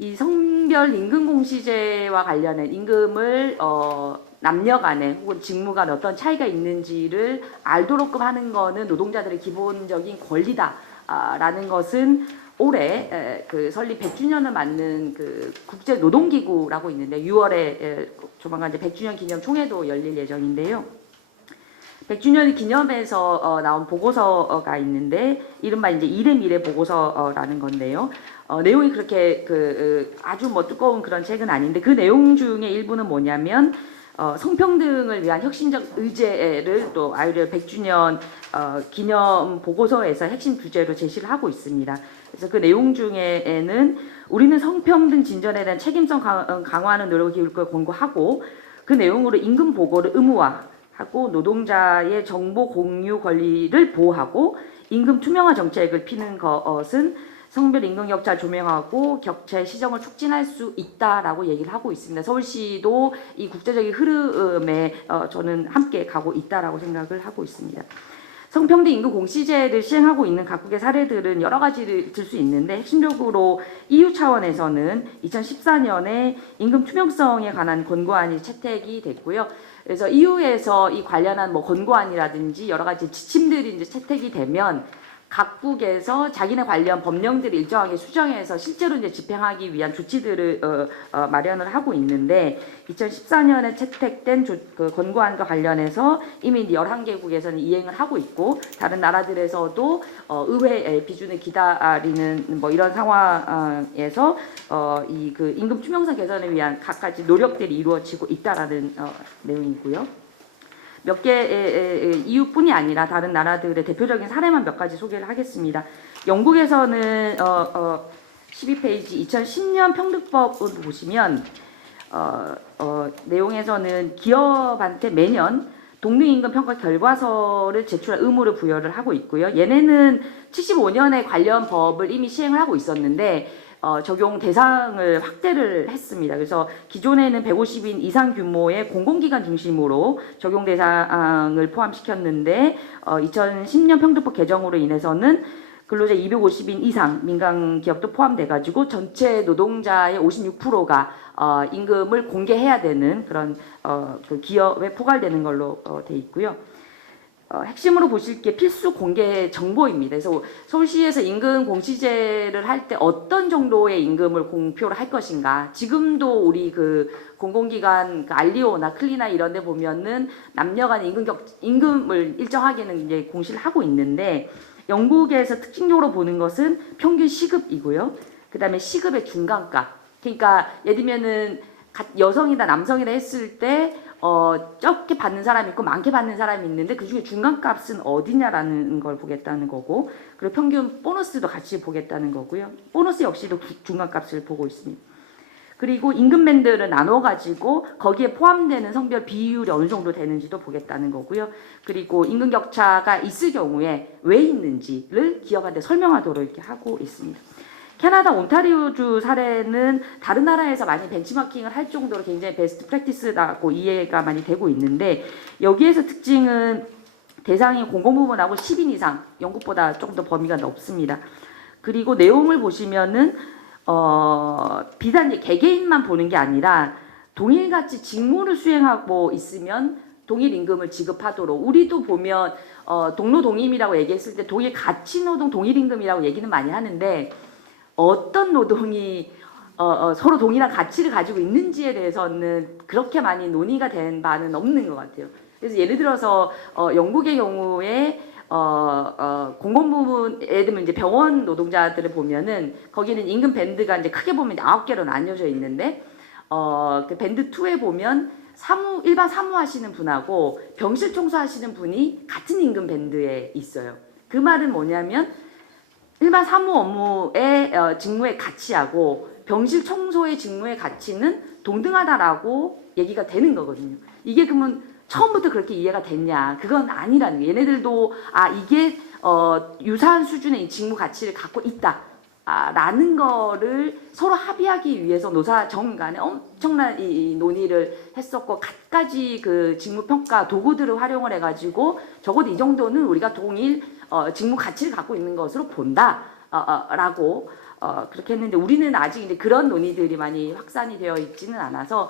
이 성별 임금 공시제와 관련해 임금을 남녀 간에 혹은 직무 간에 어떤 차이가 있는지를 알도록 하는 것은 노동자들의 기본적인 권리다라는 것은 올해 그 설립 100주년을 맞는 그 국제 노동기구라고 있는데 6월에 조만간 이제 100주년 기념 총회도 열릴 예정인데요. 100주년 기념해서 나온 보고서가 있는데 이른바 이제 일의 미래 보고서라는 건데요. 내용이 그렇게 아주 뭐 두꺼운 그런 책은 아닌데 그 내용 중에 일부는 뭐냐면 성평등을 위한 혁신적 의제를 또 아이리얼 100주년 기념 보고서에서 핵심 주제로 제시를 하고 있습니다. 그래서 그 내용 중에는 우리는 성평등 진전에 대한 책임성 강화하는 노력을 기울일 걸 권고하고 그 내용으로 임금 보고를 의무화하고 노동자의 정보 공유 권리를 보호하고 임금 투명화 정책을 피는 것은 성별 임금 격차 조명하고 격차의 시정을 촉진할 수 있다라고 얘기를 하고 있습니다. 서울시도 이 국제적인 흐름에 저는 함께 가고 있다라고 생각을 하고 있습니다. 성평등 임금 공시제를 시행하고 있는 각국의 사례들은 여러 가지를 들 수 있는데 핵심적으로 EU 차원에서는 2014년에 임금 투명성에 관한 권고안이 채택이 됐고요. 그래서 EU에서 이 관련한 뭐 권고안이라든지 여러 가지 지침들이 이제 채택이 되면 각국에서 자기네 관련 법령들을 일정하게 수정해서 실제로 이제 집행하기 위한 조치들을 마련을 하고 있는데 2014년에 채택된 그 권고안과 관련해서 이미 이제 11개국에서는 이행을 하고 있고 다른 나라들에서도 의회 비준을 기다리는 뭐 이런 상황에서 이 그 임금 투명성 개선을 위한 각가지 노력들이 이루어지고 있다라는 내용이고요. 몇 개의 이유뿐이 아니라 다른 나라들의 대표적인 사례만 몇 가지 소개를 하겠습니다. 영국에서는 12페이지 2010년 평등법을 보시면 내용에서는 기업한테 매년 동료임금 평가 결과서를 제출할 의무를 부여를 하고 있고요. 얘네는 75년에 관련 법을 이미 시행을 하고 있었는데 적용 대상을 확대를 했습니다. 그래서 기존에는 150인 이상 규모의 공공기관 중심으로 적용 대상을 포함시켰는데 2010년 평등법 개정으로 인해서는 근로자 250인 이상 민간 기업도 포함돼가지고 전체 노동자의 56%가 임금을 공개해야 되는 그런 그 기업에 포괄되는 걸로 돼 있고요. 핵심으로 보실 게 필수 공개 정보입니다. 그래서 서울시에서 임금 공시제를 할 때 어떤 정도의 임금을 공표를 할 것인가. 지금도 우리 그 공공기관 그 알리오나 클리나 이런 데 보면은 남녀 간 임금을 일정하게는 이제 공시를 하고 있는데 영국에서 특징적으로 보는 것은 평균 시급이고요. 그다음에 시급의 중간가. 그러니까 예를 들면은 여성이다 남성이다 했을 때 적게 받는 사람이 있고 많게 받는 사람이 있는데 그중에 중간값은 어디냐라는 걸 보겠다는 거고 그리고 평균 보너스도 같이 보겠다는 거고요. 보너스 역시도 중간값을 보고 있습니다. 그리고 임금 밴드를 나눠가지고 거기에 포함되는 성별 비율이 어느 정도 되는지도 보겠다는 거고요. 그리고 임금 격차가 있을 경우에 왜 있는지를 기업한테 설명하도록 이렇게 하고 있습니다. 캐나다 온타리오주 사례는 다른 나라에서 많이 벤치마킹을 할 정도로 굉장히 베스트 프랙티스라고 이해가 많이 되고 있는데 여기에서 특징은 대상이 공공부문하고 10인 이상, 영국보다 조금 더 범위가 넓습니다. 그리고 내용을 보시면은 비단 이제 개개인만 보는 게 아니라 동일같이 직무를 수행하고 있으면 동일 임금을 지급하도록 우리도 보면 동노동임이라고 얘기했을 때 동일 가치노동 동일임금이라고 얘기는 많이 하는데 어떤 노동이 서로 동일한 가치를 가지고 있는지에 대해서는 그렇게 많이 논의가 된 바는 없는 것 같아요. 그래서 예를 들어서 영국의 경우에 공공부문 예를 들면 이제 병원 노동자들을 보면은 거기는 임금 밴드가 이제 크게 보면 9개로 나뉘어져 있는데 그 밴드 2에 보면 일반 사무 하시는 분하고 병실 청소하시는 분이 같은 임금 밴드에 있어요. 그 말은 뭐냐면 일반 사무 업무의 직무의 가치하고 병실 청소의 직무의 가치는 동등하다라고 얘기가 되는 거거든요. 이게 그러면 처음부터 그렇게 이해가 됐냐? 그건 아니라는 거예요. 얘네들도 이게 유사한 수준의 직무 가치를 갖고 있다. 라는 거를 서로 합의하기 위해서 노사정 간에 엄청난 이 논의를 했었고 갖가지 그 직무평가 도구들을 활용을 해가지고 적어도 이 정도는 우리가 동일 직무 가치를 갖고 있는 것으로 본다 라고 그렇게 했는데 우리는 아직 이제 그런 논의들이 많이 확산이 되어 있지는 않아서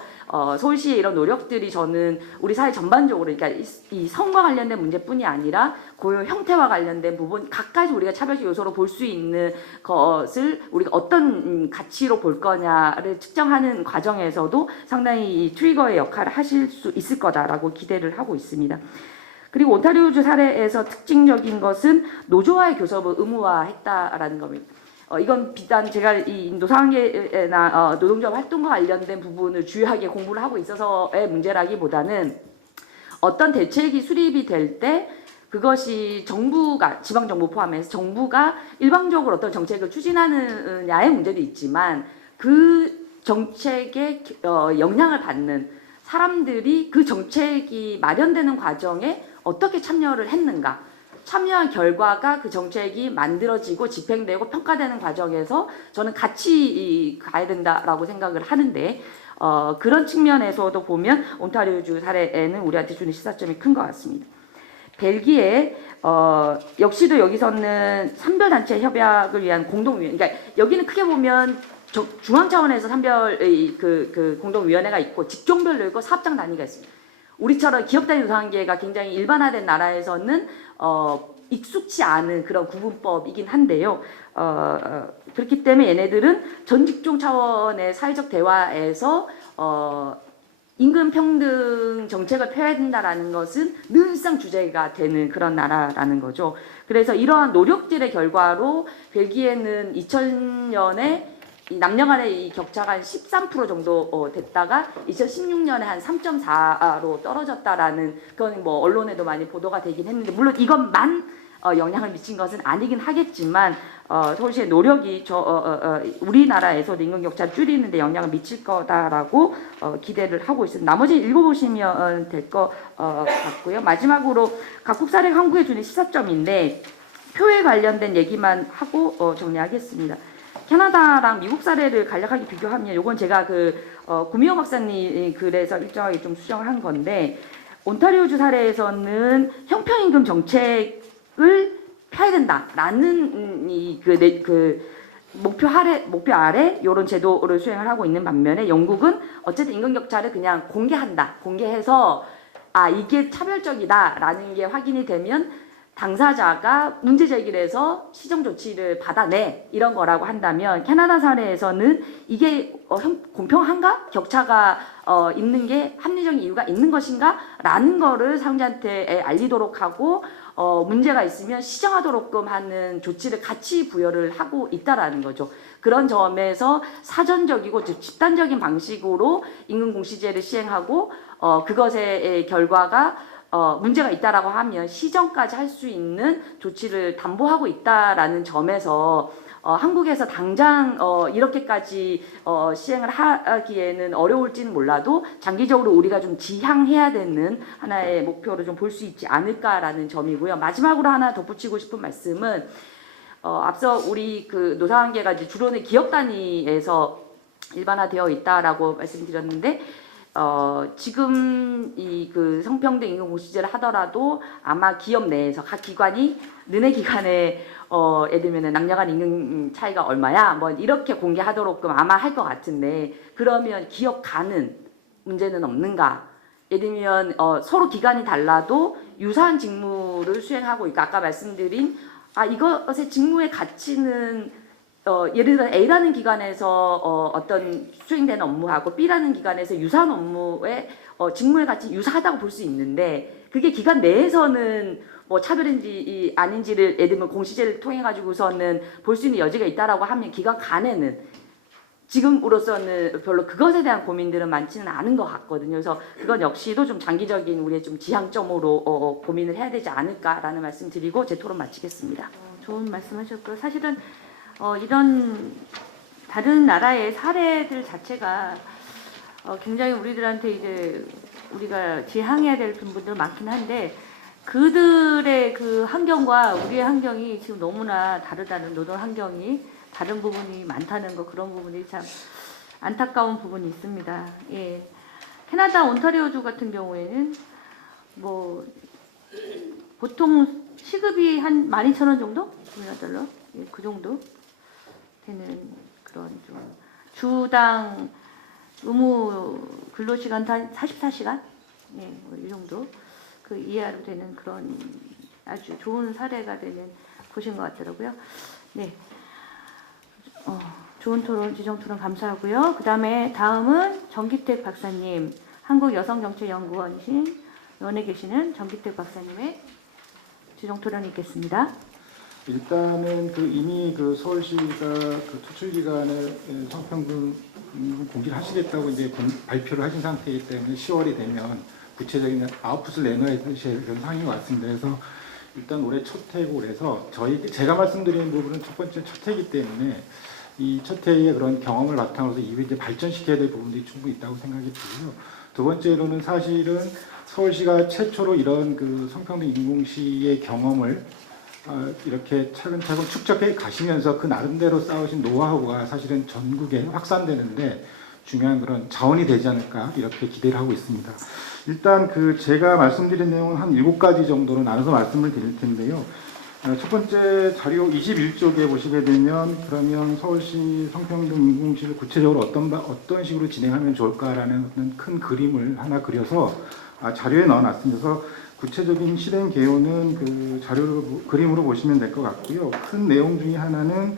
서울시의 이런 노력들이 저는 우리 사회 전반적으로 그러니까 이 성과 관련된 문제뿐이 아니라 고용 형태와 관련된 부분 각가지 우리가 차별적 요소로 볼 수 있는 것을 우리가 어떤 가치로 볼 거냐를 측정하는 과정에서도 상당히 이 트리거의 역할을 하실 수 있을 거다라고 기대를 하고 있습니다. 그리고 온타리오주 사례에서 특징적인 것은 노조와의 교섭을 의무화했다라는 겁니다. 이건 비단 제가 이 노사관계나 노동자 활동과 관련된 부분을 주요하게 공부를 하고 있어서의 문제라기보다는 어떤 대책이 수립이 될 때 그것이 정부가 지방정부 포함해서 정부가 일방적으로 어떤 정책을 추진하느냐의 문제도 있지만 그 정책에 영향을 받는 사람들이 그 정책이 마련되는 과정에 어떻게 참여를 했는가 참여한 결과가 그 정책이 만들어지고 집행되고 평가되는 과정에서 저는 같이 가야 된다라고 생각을 하는데 그런 측면에서도 보면 온타리오주 사례에는 우리한테 주는 시사점이 큰 것 같습니다. 벨기에 역시도 여기서는 산별단체 협약을 위한 공동위원 그러니까 여기는 크게 보면 중앙 차원에서 산별 그 공동위원회가 있고 직종별로 있고 사업장 단위가 있습니다. 우리처럼 기업 단위 노사관계가 굉장히 일반화된 나라에서는 익숙치 않은 그런 구분법이긴 한데요. 그렇기 때문에 얘네들은 전 직종 차원의 사회적 대화에서 임금 평등 정책을 펴야 된다라는 것은 늘상 주제가 되는 그런 나라라는 거죠. 그래서 이러한 노력들의 결과로 벨기에는 2000년에 이 남녀 간의 이 격차가 한 13% 정도 됐다가 2016년에 한 3.4로 떨어졌다라는 그건 뭐 언론에도 많이 보도가 되긴 했는데 물론 이것만 영향을 미친 것은 아니긴 하겠지만 서울시의 노력이 우리나라에서도 임금 격차 줄이는 데 영향을 미칠 거다라고 기대를 하고 있습니다. 나머지 읽어보시면 될 것 같고요. 마지막으로 각국 사례가 한국에 주는 시사점인데 표에 관련된 얘기만 하고 정리하겠습니다. 캐나다랑 미국 사례를 간략하게 비교하면 이건 제가 구미호 박사님 글에서 일정하게 좀 수정을 한 건데 온타리오주 사례에서는 형평임금 정책을 펴야 된다라는 목표 아래 이런 제도를 수행을 하고 있는 반면에 영국은 어쨌든 임금 격차를 그냥 공개해서 이게 차별적이다라는 게 확인이 되면 당사자가 문제 제기를 해서 시정 조치를 받아내 이런 거라고 한다면 캐나다 사례에서는 이게 공평한가? 격차가 있는 게 합리적인 이유가 있는 것인가? 라는 거를 사용자한테 알리도록 하고 문제가 있으면 시정하도록끔 하는 조치를 같이 부여를 하고 있다라는 거죠. 그런 점에서 사전적이고 즉 집단적인 방식으로 임금 공시제를 시행하고 그것의 결과가 문제가 있다라고 하면 시정까지 할 수 있는 조치를 담보하고 있다라는 점에서 한국에서 당장 이렇게까지 시행을 하기에는 어려울지는 몰라도 장기적으로 우리가 좀 지향해야 되는 하나의 목표를 좀 볼 수 있지 않을까라는 점이고요. 마지막으로 하나 덧붙이고 싶은 말씀은 앞서 우리 노사관계가 이제 주로는 기업 단위에서 일반화되어 있다라고 말씀드렸는데 지금 이 성평등 임금 공시제를 하더라도 아마 기업 내에서 각 기관이 너네 기관에 예를 들면 남녀 간 임금 차이가 얼마야 뭐 이렇게 공개하도록끔 아마 할 것 같은데 그러면 기업 간은 문제는 없는가? 예를 들면 서로 기관이 달라도 유사한 직무를 수행하고 있고 아까 말씀드린 이것의 직무의 가치는 예를 들어 A라는 기관에서 어떤 수행되는 업무하고 B라는 기관에서 유사한 업무의 직무의 가치 유사하다고 볼 수 있는데 그게 기관 내에서는 뭐 차별인지 아닌지를 예를 들면 공시제를 통해 가지고서는 볼 수 있는 여지가 있다라고 하면 기관 간에는 지금으로서는 별로 그것에 대한 고민들은 많지는 않은 것 같거든요. 그래서 그건 역시도 좀 장기적인 우리의 좀 지향점으로 고민을 해야 되지 않을까라는 말씀 드리고 제 토론 마치겠습니다. 좋은 말씀하셨고요. 사실은 이런 다른 나라의 사례들 자체가 굉장히 우리들한테 이제 우리가 지향해야 될 분들 많긴 한데 그들의 환경과 우리의 환경이 지금 너무나 다르다는 노동 환경이 다른 부분이 많다는 거 그런 부분이 참 안타까운 부분이 있습니다. 예. 캐나다 온타리오주 같은 경우에는 뭐 보통 시급이 한 12,000원 정도? 우리나라 예, 그 정도 되는 그런 좀 주당 의무 근로시간 한 44시간? 예, 뭐 이 정도 이하로 되는 그런 아주 좋은 사례가 되는 곳인 것 같더라고요. 네. 좋은 토론, 지정 토론 감사하고요. 다음은 정기택 박사님, 한국여성정책연구원이신 원에 계시는 정기택 박사님의 지정 토론이 있겠습니다. 일단은 이미 서울시가 투출 기간에 성평등 공개를 하시겠다고 이제 발표를 하신 상태이기 때문에 10월이 되면 구체적인 아웃풋을 내놔야 될 상황인 것 같습니다. 그래서 일단 올해 첫 해고 그래서 제가 말씀드리는 부분은 첫 번째 첫 해이기 때문에 이 첫 해의 그런 경험을 바탕으로 이후에 이제 발전시켜야 될 부분들이 충분히 있다고 생각이 들고요. 두 번째로는 사실은 서울시가 최초로 이런 성평등 임금공시의 경험을 이렇게 차근차근 축적해 가시면서 그 나름대로 쌓으신 노하우가 사실은 전국에 확산되는데 중요한 그런 자원이 되지 않을까 이렇게 기대를 하고 있습니다. 일단 제가 말씀드린 내용은 한 7가지 정도로 나눠서 말씀을 드릴 텐데요. 첫 번째 자료 21쪽에 보시게 되면 그러면 서울시 성평등 임금공시를 구체적으로 어떤 식으로 진행하면 좋을까라는 큰 그림을 하나 그려서 자료에 넣어놨습니다. 그래서 구체적인 실행 개요는 그 자료를 그림으로 보시면 될 것 같고요. 큰 내용 중에 하나는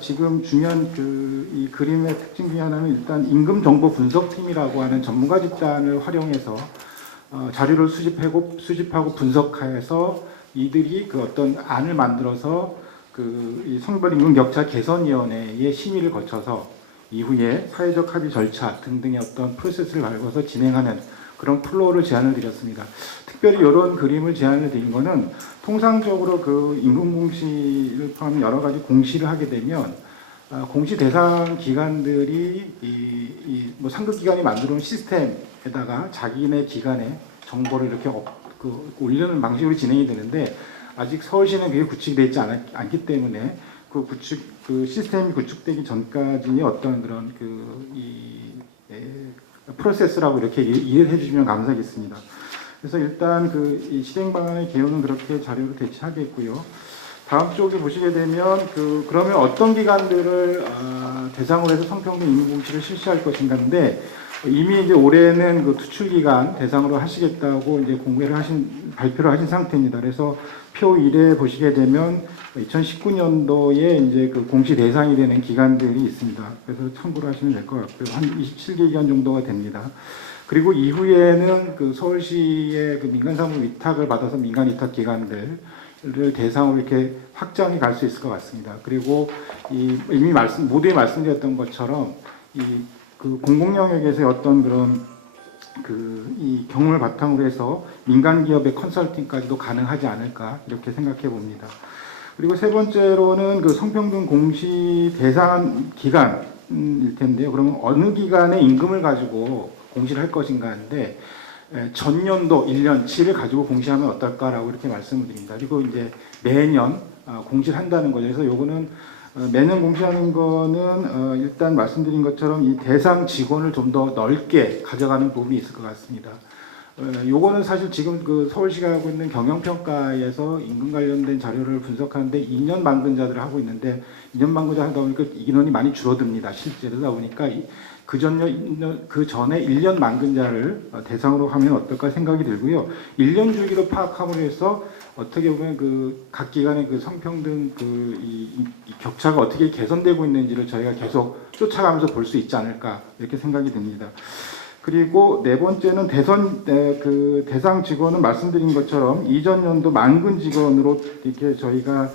지금 중요한 이 그림의 특징 중에 하나는 일단 임금 정보 분석팀이라고 하는 전문가 집단을 활용해서 자료를 수집하고 분석해서 이들이 그 어떤 안을 만들어서 이 성별 임금 격차 개선위원회의 심의를 거쳐서 이후에 사회적 합의 절차 등등의 어떤 프로세스를 밟아서 진행하는 그런 플로우를 제안을 드렸습니다. 특별히 이런 그림을 제안을 드린 거는 통상적으로 그 임금 공시를 포함한 여러 가지 공시를 하게 되면 공시 대상 기관들이 뭐 상급 기관이 만들어 놓은 시스템에다가 자기네 기관의 정보를 이렇게 올리는 방식으로 진행이 되는데 아직 서울시는 그게 구축되어 있지 않기 때문에 그 시스템이 구축되기 전까지의 어떤 그런 프로세스라고 이렇게 이해를 해주시면 감사하겠습니다. 그래서 일단 이 실행 방안의 개요는 그렇게 자료로 대체하겠고요. 다음 쪽에 보시게 되면 그러면 어떤 기관들을 대상으로 해서 성평등 임금 공시를 실시할 것인가인데 이미 이제 올해는 그 투출 기간 대상으로 하시겠다고 이제 발표를 하신 상태입니다. 그래서 표 1에 보시게 되면 2019년도에 이제 그 공시 대상이 되는 기관들이 있습니다. 그래서 참고를 하시면 될 것 같고요. 한 27개 기관 정도가 됩니다. 그리고 이후에는 그 서울시의 그 민간사무 위탁을 받아서 민간 위탁 기관들을 대상으로 이렇게 확장이 갈 수 있을 것 같습니다. 그리고 이미 모두에 말씀드렸던 것처럼 그 공공 영역에서의 어떤 그런 이 경험을 바탕으로 해서 민간 기업의 컨설팅까지도 가능하지 않을까 이렇게 생각해 봅니다. 그리고 세 번째로는 그 성평등 공시 대상 기간일 텐데요. 그러면 어느 기간의 임금을 가지고 공시를 할 것인가 하는데 전년도 1년치를 가지고 공시하면 어떨까라고 이렇게 말씀을 드립니다. 그리고 이제 매년 공시를 한다는 거죠. 그래서 요거는 매년 공시하는 거는 일단 말씀드린 것처럼 이 대상 직원을 좀 더 넓게 가져가는 부분이 있을 것 같습니다. 요거는 사실 지금 그 서울시가 하고 있는 경영평가에서 임금 관련된 자료를 분석하는데 2년 만근자들을 하고 있는데 2년 만근자 하다 보니까 인원이 많이 줄어듭니다. 실제로. 그러다 보니까 그 전에 1년 만근자를 대상으로 하면 어떨까 생각이 들고요. 1년 주기로 파악함으로 해서 어떻게 보면 각 기관의 그 성평등 이 격차가 어떻게 개선되고 있는지를 저희가 계속 쫓아가면서 볼 수 있지 않을까 이렇게 생각이 듭니다. 그리고 네 번째는 대상 직원은 말씀드린 것처럼 이전 연도 만근 직원으로 이렇게 저희가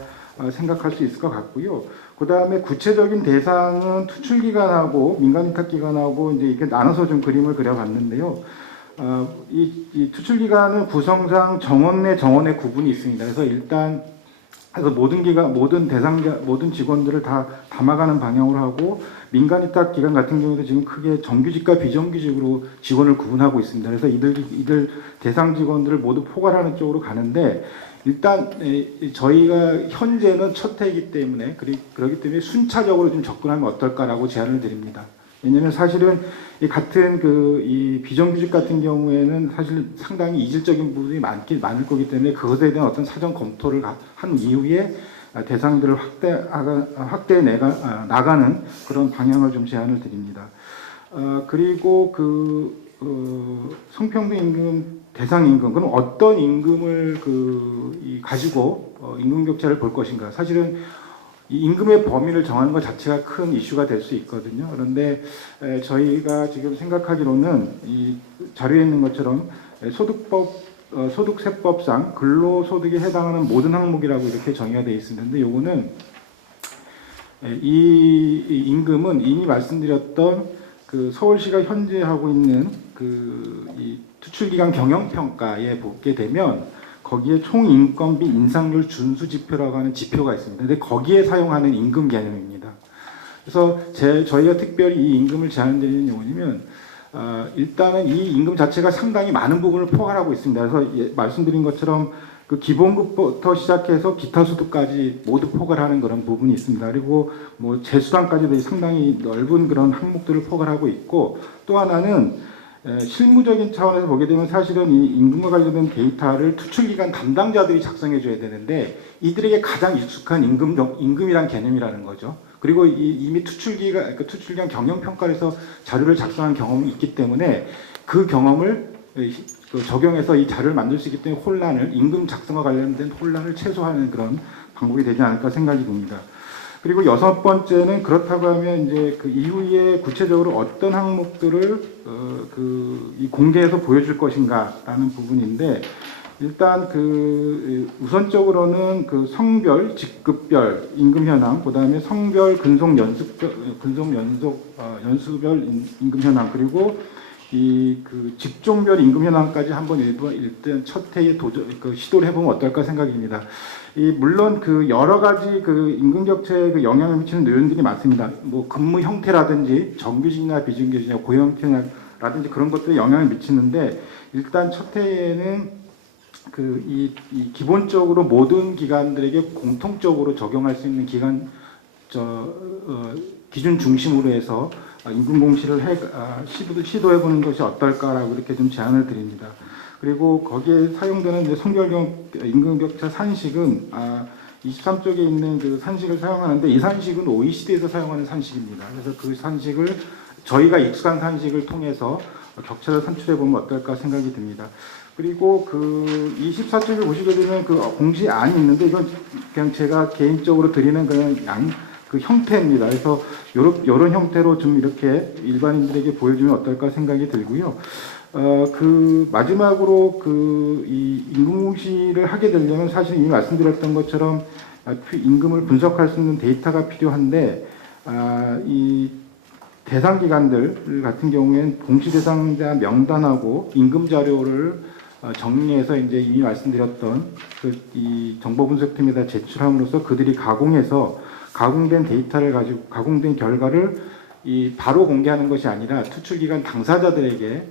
생각할 수 있을 것 같고요. 그 다음에 구체적인 대상은 투출기관하고 민간위탁기관하고 이제 이렇게 나눠서 좀 그림을 그려봤는데요. 이 투출기관은 구성상 정원 내 정원의 구분이 있습니다. 그래서 일단 모든 직원들을 다 담아가는 방향으로 하고 민간위탁기관 같은 경우도 지금 크게 정규직과 비정규직으로 직원을 구분하고 있습니다. 그래서 이들 대상 직원들을 모두 포괄하는 쪽으로 가는데 일단 저희가 현재는 첫 해이기 때문에 그렇기 때문에 순차적으로 좀 접근하면 어떨까라고 제안을 드립니다. 왜냐하면 사실은 같은 이 비정규직 같은 경우에는 사실 상당히 이질적인 부분이 많을 거기 때문에 그것에 대한 어떤 사전 검토를 한 이후에 대상들을 확대해 나가는 그런 방향을 좀 제안을 드립니다. 그리고 성평등 임금 대상 임금, 그럼 어떤 임금을 가지고 임금 격차를 볼 것인가? 사실은 이 임금의 범위를 정하는 것 자체가 큰 이슈가 될 수 있거든요. 그런데 저희가 지금 생각하기로는 이 자료에 있는 것처럼 소득세법상 근로소득에 해당하는 모든 항목이라고 이렇게 정의가 되어 있는데 요거는 이 임금은 이미 말씀드렸던 서울시가 현재 하고 있는 이 투출기관 경영평가에 보게 되면 거기에 총인건비 인상률 준수지표라고 하는 지표가 있습니다. 근데 거기에 사용하는 임금 개념입니다. 그래서 저희가 특별히 이 임금을 제안드리는 이유는 일단은 이 임금 자체가 상당히 많은 부분을 포괄하고 있습니다. 그래서 말씀드린 것처럼 그 기본급부터 시작해서 기타 소득까지 모두 포괄하는 그런 부분이 있습니다. 그리고 뭐 재수당까지도 상당히 넓은 그런 항목들을 포괄하고 있고 또 하나는 실무적인 차원에서 보게 되면 사실은 이 임금과 관련된 데이터를 투출기관 담당자들이 작성해 줘야 되는데 이들에게 가장 익숙한 임금이란 개념이라는 거죠. 그리고 이미 투출기관 경영평가에서 자료를 작성한 경험이 있기 때문에 그 경험을 적용해서 이 자료를 만들 수 있기 때문에 혼란을 임금 작성과 관련된 혼란을 최소화하는 그런 방법이 되지 않을까 생각이 듭니다. 그리고 6번째는 그렇다고 하면 이제 그 이후에 구체적으로 어떤 항목들을 이 공개해서 보여줄 것인가라는 부분인데 일단 그 우선적으로는 그 성별, 직급별 임금 현황, 그다음에 성별 연수별 임금 현황 그리고 이 그 직종별 임금 현황까지 한번 일단 첫 해에 시도를 해보면 어떨까 생각입니다. 물론 그 여러 가지 그 임금 격차에 그 영향을 미치는 요인들이 많습니다. 뭐 근무 형태라든지 정규직이나 비정규직이나 고용 형태라든지 그런 것들이 영향을 미치는데 일단 첫 해에는 이 기본적으로 모든 기관들에게 공통적으로 적용할 수 있는 기준 중심으로 해서 임금 공시를 시도해보는 것이 어떨까라고 이렇게 좀 제안을 드립니다. 그리고 거기에 사용되는 이제 성별경 임금격차 산식은 23쪽에 있는 그 산식을 사용하는데 이 산식은 OECD에서 사용하는 산식입니다. 그래서 그 산식을 저희가 익숙한 산식을 통해서 격차를 산출해 보면 어떨까 생각이 듭니다. 그리고 그 24쪽에 보시게 되면 그 공시안이 있는데 이건 그냥 제가 개인적으로 드리는 그 형태입니다. 그래서 이런 형태로 좀 이렇게 일반인들에게 보여주면 어떨까 생각이 들고요. 그 마지막으로 이 임금 공시를 하게 되려면 사실 이미 말씀드렸던 것처럼 임금을 분석할 수 있는 데이터가 필요한데 이 대상 기관들 같은 경우에는 공시 대상자 명단하고 임금 자료를 정리해서 이제 이미 말씀드렸던 이 정보 분석팀에다 제출함으로써 그들이 가공된 데이터를 가지고 가공된 결과를 바로 공개하는 것이 아니라 투출기관 당사자들에게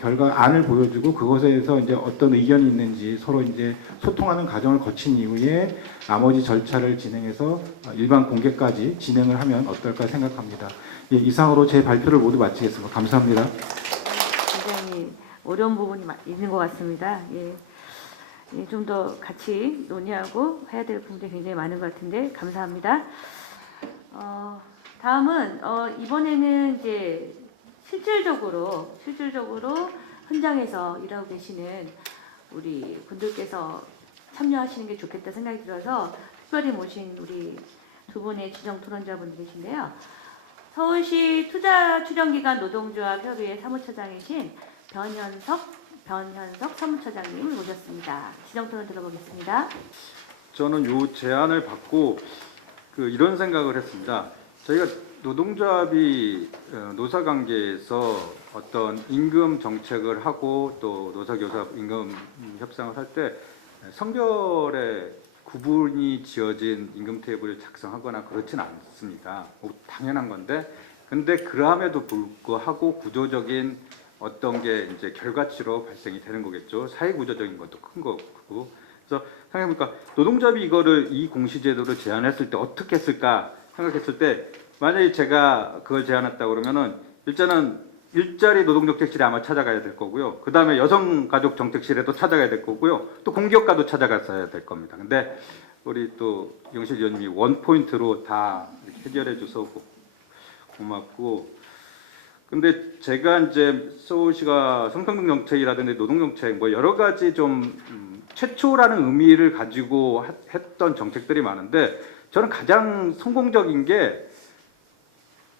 결과안을 보여주고 그것에 대해서 이제 어떤 의견이 있는지 서로 이제 소통하는 과정을 거친 이후에 나머지 절차를 진행해서 일반 공개까지 진행을 하면 어떨까 생각합니다. 이상으로 제 발표를 모두 마치겠습니다. 감사합니다. 굉장히 어려운 부분이 있는 것 같습니다. 좀 더 같이 논의하고 해야 될 부분들이 굉장히 많은 것 같은데 감사합니다. 다음은 이번에는 이제 실질적으로 현장에서 일하고 계시는 우리 분들께서 참여하시는 게 좋겠다 생각이 들어서 특별히 모신 우리 두 분의 지정 토론자분들이신데요. 서울시 투자출연기관 노동조합 협의회 사무처장이신 변현석 사무처장님을 모셨습니다. 지정 토론 들어보겠습니다. 저는 이 제안을 받고 이런 생각을 했습니다. 저희가 노동조합이 노사관계에서 어떤 임금 정책을 하고 또 노사교사 임금 협상을 할 때 성별의 구분이 지어진 임금 테이블을 작성하거나 그렇진 않습니다. 당연한 건데, 근데 그럼에도 불구하고 구조적인 어떤 게 이제 결과치로 발생이 되는 거겠죠. 사회 구조적인 것도 큰 거고. 그래서 생각해보니까 노동조합이 이 공시제도를 제안했을 때 어떻게 했을까 생각했을 때 만약에 제가 그걸 제안했다 그러면은 일단은 일자리 노동정책실에 아마 찾아가야 될 거고요. 그 다음에 여성가족정책실에도 찾아가야 될 거고요. 또 공기업과도 찾아갔어야 될 겁니다. 근데 우리 또 영실 의원님이 원포인트로 다 해결해줘서 고맙고. 근데 제가 이제 서울시가 성평등 정책이라든지 노동정책 뭐 여러 가지 좀 최초라는 의미를 가지고 했던 정책들이 많은데 저는 가장 성공적인 게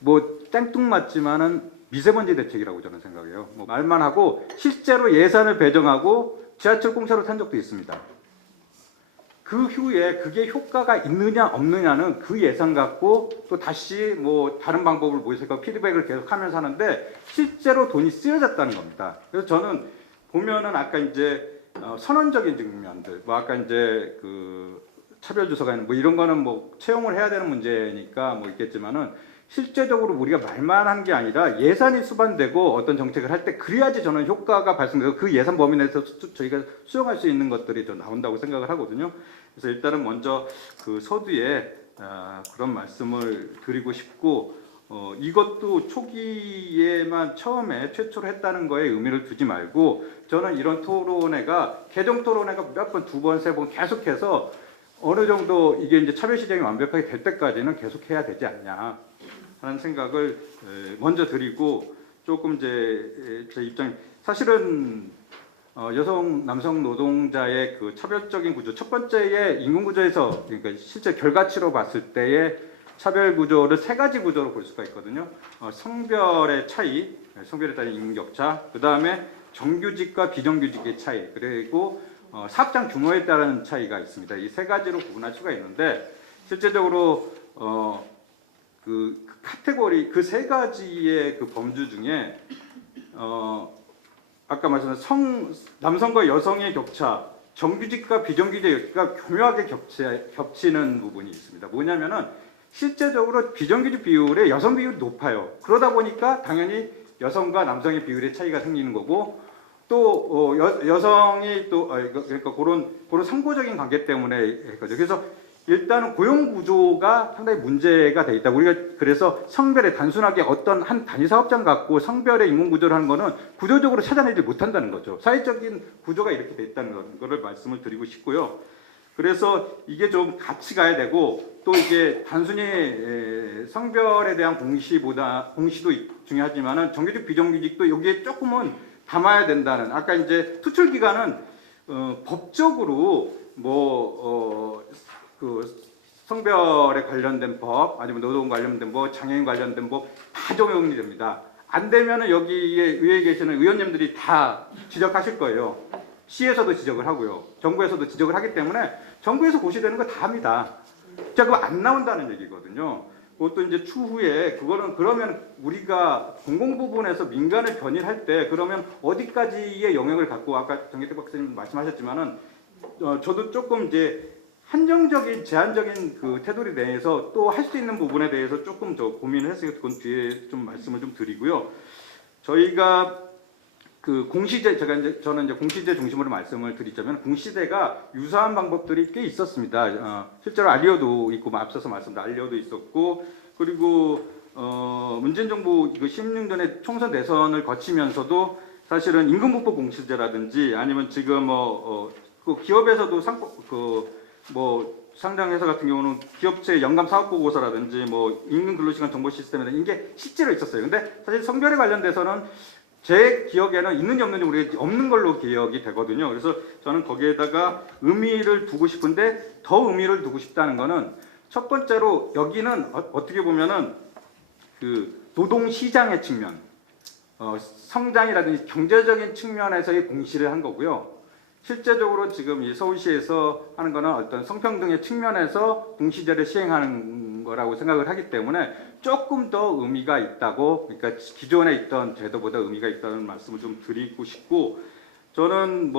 뭐 땡뚱맞지만은 미세먼지 대책이라고 저는 생각해요. 뭐 말만 하고 실제로 예산을 배정하고 지하철 공사로 탄 적도 있습니다. 그 후에 그게 효과가 있느냐 없느냐는 그 예산 갖고 또 다시 뭐 다른 방법을 모색하고 피드백을 계속하면서 하는데 실제로 돈이 쓰여졌다는 겁니다. 그래서 저는 보면은 아까 이제 선언적인 측면들, 뭐 아까 이제 그 차별 주소가 있는 뭐 이런 거는 뭐 채용을 해야 되는 문제니까 뭐 있겠지만은 실제적으로 우리가 말만 한 게 아니라 예산이 수반되고 어떤 정책을 할 때 그래야지 저는 효과가 발생돼서 그 예산 범위 내에서 저희가 수용할 수 있는 것들이 좀 나온다고 생각을 하거든요. 그래서 일단은 먼저 그 서두에 그런 말씀을 드리고 싶고 이것도 초기에만 처음에 최초로 했다는 거에 의미를 두지 말고 저는 이런 토론회가 개정 토론회가 몇 번, 두 번, 세 번 계속해서 어느 정도 이게 이제 차별 시장이 완벽하게 될 때까지는 계속해야 되지 않냐 하는 생각을 먼저 드리고 조금 제 입장 사실은 남성 노동자의 그 차별적인 구조, 첫 번째의 임금 구조에서 그러니까 실제 결과치로 봤을 때의 차별 구조를 세 가지 구조로 볼 수가 있거든요. 성별의 차이, 성별에 따른 임금 격차, 그 다음에 정규직과 비정규직의 차이, 그리고 사업장 규모에 따른 차이가 있습니다. 이 세 가지로 구분할 수가 있는데 실제적으로 그 카테고리 그 세 가지의 그 범주 중에 아까 말씀드린 남성과 여성의 격차, 정규직과 비정규직과 교묘하게 겹치는 부분이 있습니다. 뭐냐면은 실제적으로 비정규직 비율의 여성 비율이 높아요. 그러다 보니까 당연히 여성과 남성의 비율의 차이가 생기는 거고 또 여성이 또 그러니까 그런 상호적인 관계 때문에 했거든요. 그래서 일단은 고용 구조가 상당히 문제가 돼 있다. 우리가 그래서 성별에 단순하게 어떤 한 단위 사업장 갖고 성별의 임금 구조를 하는 거는 구조적으로 찾아내지 못한다는 거죠. 사회적인 구조가 이렇게 돼 있다는 거를 말씀을 드리고 싶고요. 그래서 이게 좀 같이 가야 되고 또 이게 단순히 성별에 대한 공시도 중요하지만은 정규직 비정규직도 여기에 조금은 담아야 된다는. 아까 이제 투출 기간은 법적으로 그 성별에 관련된 법 아니면 노동 관련된 법, 장애인 관련된 법 다 적용이 됩니다. 안 되면은 여기에 의회에 계시는 의원님들이 다 지적하실 거예요. 시에서도 지적을 하고요. 정부에서도 지적을 하기 때문에 정부에서 고시되는 거 다 합니다. 자, 그거 안 나온다는 얘기거든요. 그것도 이제 추후에 그거는 그러면 우리가 공공 부분에서 민간을 견인할 때 그러면 어디까지의 영향을 갖고 아까 정기택 박사님 말씀하셨지만은 저도 조금 이제 한정적인 제한적인 그 테두리 내에서 또 할 수 있는 부분에 대해서 조금 더 고민을 했으니까 그건 뒤에 좀 말씀을 좀 드리고요. 저희가 그 공시제 저는 이제 공시제 중심으로 말씀을 드리자면 공시제가 유사한 방법들이 꽤 있었습니다. 실제로 알리오도 있고 앞서서 말씀드린 알리오도 있었고 그리고 문재인 정부 그 16년에 총선 대선을 거치면서도 사실은 임금부법 공시제라든지 아니면 지금 그 기업에서도 상장 회사 같은 경우는 기업체 연감 사업 보고서라든지 임금 근로시간 정보 시스템이라든지 이게 실제로 있었어요. 근데 사실 성별에 관련돼서는 제 기억에는 있는지 없는지 모르겠지 없는 걸로 기억이 되거든요. 그래서 저는 거기에다가 의미를 두고 싶은데 더 의미를 두고 싶다는 거는 첫 번째로 여기는 어떻게 보면은 그 노동 시장의 측면, 성장이라든지 경제적인 측면에서의 공시를 한 거고요. 실제적으로 지금 이 서울시에서 하는 거는 어떤 성평등의 측면에서 공시제를 시행하는 거라고 생각을 하기 때문에 조금 더 의미가 있다고, 그러니까 기존에 있던 제도보다 의미가 있다는 말씀을 좀 드리고 싶고, 저는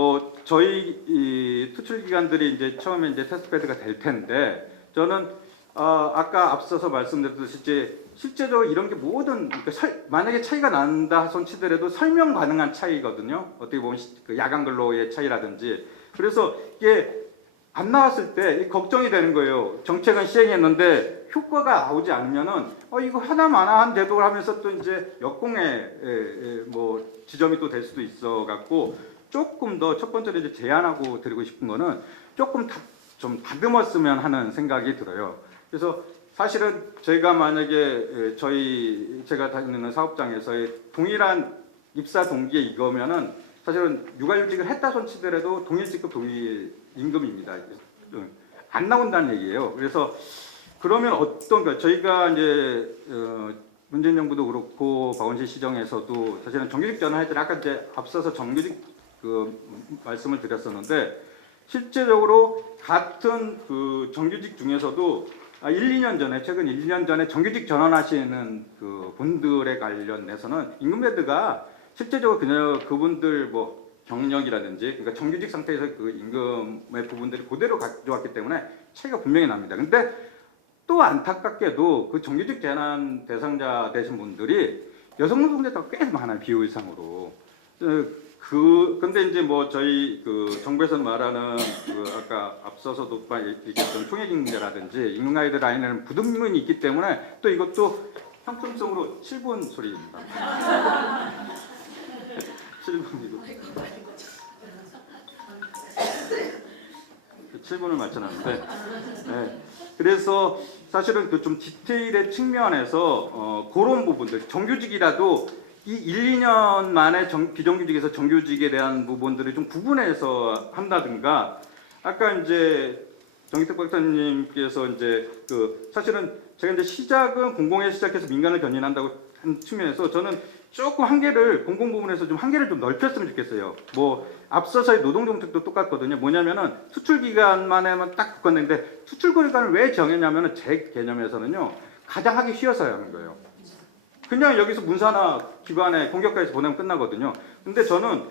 저희 이 투출 기관들이 이제 처음에 이제 테스트베드가 될 텐데, 저는 아까 앞서서 말씀드렸듯이 이제 실제적으로 이런 게 모든 만약에 차이가 난다 손 치더라도 설명 가능한 차이거든요. 어떻게 보면 그 야간 근로의 차이라든지. 그래서 이게 안 나왔을 때 걱정이 되는 거예요. 정책은 시행했는데 효과가 나오지 않으면은 이거 하나마나한 제도를 하면서 또 이제 역공의 지점이 또 될 수도 있어 갖고 조금 더 첫 번째로 이제 제안하고 드리고 싶은 거는 조금 좀 다듬었으면 하는 생각이 들어요. 그래서 사실은 제가 만약에 제가 다니는 사업장에서의 동일한 입사 동기에 이거면은 사실은 육아휴직을 했다 손치더라도 동일 직급 동일 임금입니다. 안 나온다는 얘기예요. 그래서 그러면 저희가 이제 문재인 정부도 그렇고 박원실 시정에서도 사실은 정규직 전환할 때는 아까 이제 앞서서 정규직 그 말씀을 드렸었는데 실제적으로 같은 그 정규직 중에서도 1-2년 전에 최근 1-2년 전에 정규직 전환하시는 그 분들에 관련해서는 임금베드가 실제적으로 그분들 경력이라든지 그러니까 정규직 상태에서 그 임금의 부분들이 그대로 가져왔기 때문에 차이가 분명히 납니다. 근데 또 안타깝게도 그 정규직 제한 대상자 되신 분들이 여성 노동자가 꽤 많아요, 비율상으로. 근데 이제 저희 그 정부에서 말하는 그 아까 앞서서도 얘기했던 총액임금제라든지 임금 가이드라인에는 부등문이 있기 때문에 또 이것도 형평성으로 7분 소리입니다. 7분이고 7분을 맞춰놨는데 네. 그래서 사실은 그 좀 디테일의 측면에서 그런 부분들 정규직이라도 이 1, 2년 만에 비정규직에서 정규직에 대한 부분들을 좀 구분해서 한다든가, 아까 이제 정기택 박사님께서 이제 사실은 제가 이제 시작은 공공에 시작해서 민간을 견인한다고 한 측면에서 저는 조금 한계를 공공 부분에서 좀 한계를 좀 넓혔으면 좋겠어요. 뭐 앞서서의 노동 정책도 똑같거든요. 뭐냐면은 수출 기간만에만 딱 국한되는데 수출 기간을 왜 정했냐면은 제 개념에서는요, 가장 하기 쉬워서야 하는 거예요. 그냥 여기서 문사나 기관에 공격과에서 보내면 끝나거든요. 근데 저는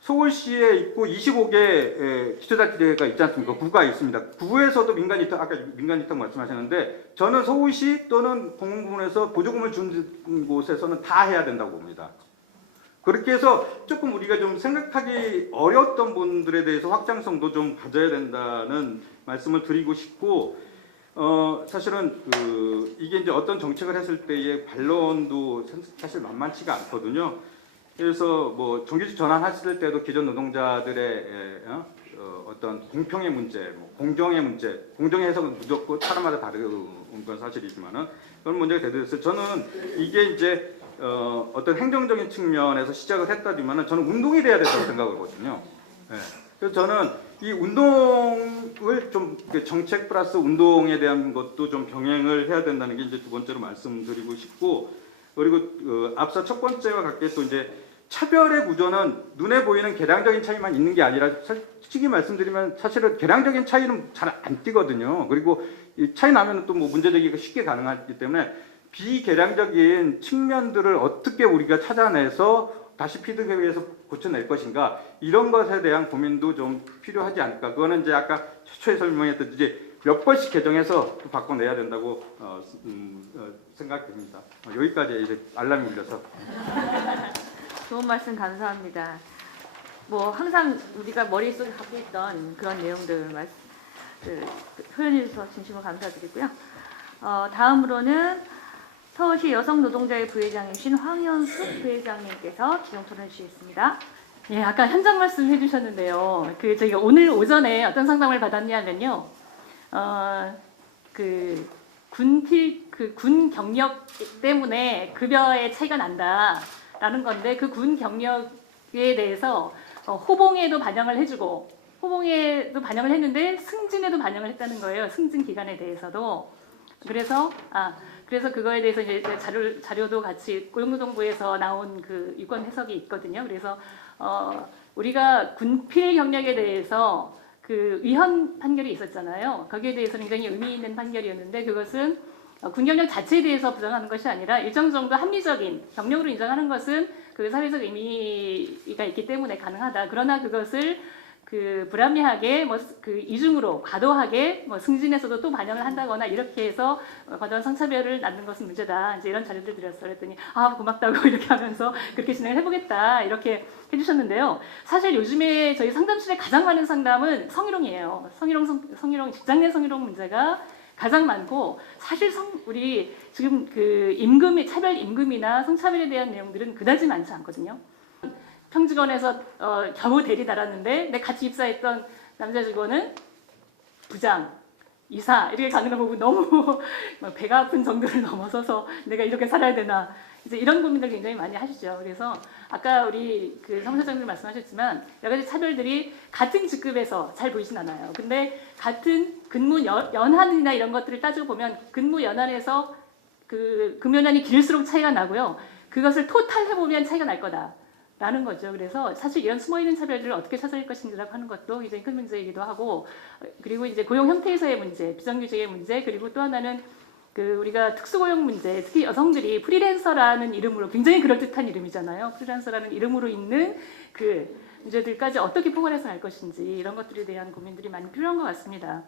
서울시에 있고 25개 기초자치제가 있지 않습니까? 구가 있습니다. 구에서도 아까 민간 위탁 말씀하셨는데, 저는 서울시 또는 공공부문에서 보조금을 준 곳에서는 다 해야 된다고 봅니다. 그렇게 해서 조금 우리가 좀 생각하기 어려웠던 분들에 대해서 확장성도 좀 가져야 된다는 말씀을 드리고 싶고, 사실은 이게 이제 어떤 정책을 했을 때의 반론도 사실 만만치가 않거든요. 그래서 뭐 정규직 전환하실 때도 기존 노동자들의 어떤 공평의 문제, 뭐 공정의 문제, 공정의 해석은 무조건 사람마다 다른 건 사실이지만은 그런 문제가 대두했어요. 저는 이게 이제 어떤 행정적인 측면에서 시작을 했다지만은 저는 운동이 돼야 된다고 생각하거든요. 네. 그래서 저는 이 운동을 좀 정책 플러스 운동에 대한 것도 좀 병행을 해야 된다는 게 이제 두 번째로 말씀드리고 싶고, 그리고 앞서 첫 번째와 같게 또 이제 차별의 구조는 눈에 보이는 계량적인 차이만 있는 게 아니라, 솔직히 말씀드리면 사실은 계량적인 차이는 잘 안 띄거든요. 그리고 이 차이 나면 또 뭐 문제 제기가 쉽게 가능하기 때문에 비계량적인 측면들을 어떻게 우리가 찾아내서 다시 피드백에서 고쳐낼 것인가, 이런 것에 대한 고민도 좀 필요하지 않을까. 그거는 이제 아까 최초에 설명했던 이제 몇 번씩 개정해서 또 바꿔내야 된다고 생각됩니다. 여기까지 이제 알람이 울려서. 좋은 말씀 감사합니다. 뭐 항상 우리가 머릿속에 갖고 있던 그런 내용들 표현해 주셔서 진심으로 감사드리고요. 다음으로는 서울시 여성노동자의 부회장이신 황현숙 부회장님께서 기동 토론해 주시겠습니다. 예, 아까 현장 말씀해 주셨는데요. 저희가 오늘 오전에 어떤 상담을 받았냐면요. 군 경력 때문에 급여의 차이가 난다라는 건데, 그 군 경력에 대해서 호봉에도 반영을 해주고, 호봉에도 반영을 했는데 승진에도 반영을 했다는 거예요. 승진 기간에 대해서도. 그래서 그거에 대해서 이제 자료도 같이 고용노동부에서 나온 그 유권 해석이 있거든요. 그래서 우리가 군필 경력에 대해서 그 위헌 판결이 있었잖아요. 거기에 대해서 굉장히 의미 있는 판결이었는데, 그것은 군 경력 자체에 대해서 부정하는 것이 아니라 일정 정도 합리적인 경력으로 인정하는 것은 그 사회적 의미가 있기 때문에 가능하다. 그러나 그것을 불합리하게 이중으로 과도하게 승진에서도 또 반영을 한다거나 이렇게 해서 과도한 성차별을 낳는 것은 문제다. 이제 이런 자료들 드렸어요. 그랬더니 고맙다고 이렇게 하면서 그렇게 진행을 해보겠다 이렇게 해주셨는데요. 사실 요즘에 저희 상담실에 가장 많은 상담은 성희롱이에요. 성희롱, 직장 내 성희롱 문제가 가장 많고, 사실 우리 지금 차별 임금이나 성차별에 대한 내용들은 그다지 많지 않거든요. 평직원에서 겨우 대리 달았는데 내 같이 입사했던 남자 직원은 부장, 이사 이렇게 가는 걸 보고 너무 배가 아픈 정도를 넘어서서 내가 이렇게 살아야 되나, 이제 이런 고민들 굉장히 많이 하시죠. 그래서 아까 우리 사무처장님 말씀하셨지만 여러 가지 차별들이 같은 직급에서 잘 보이진 않아요. 근데 같은 근무 연한이나 이런 것들을 따지고 보면 근무 연한에서 근무 연한이 길수록 차이가 나고요. 그것을 토탈해 보면 차이가 날 거다. 라는 거죠. 그래서 사실 이런 숨어있는 차별들을 어떻게 찾아낼 것인지라고 하는 것도 굉장히 큰 문제이기도 하고, 그리고 이제 고용 형태에서의 문제, 비정규직의 문제, 그리고 또 하나는 우리가 특수고용 문제, 특히 여성들이 프리랜서라는 이름으로, 굉장히 그럴듯한 이름이잖아요. 프리랜서라는 이름으로 있는 문제들까지 어떻게 포괄해서 갈 것인지, 이런 것들에 대한 고민들이 많이 필요한 것 같습니다.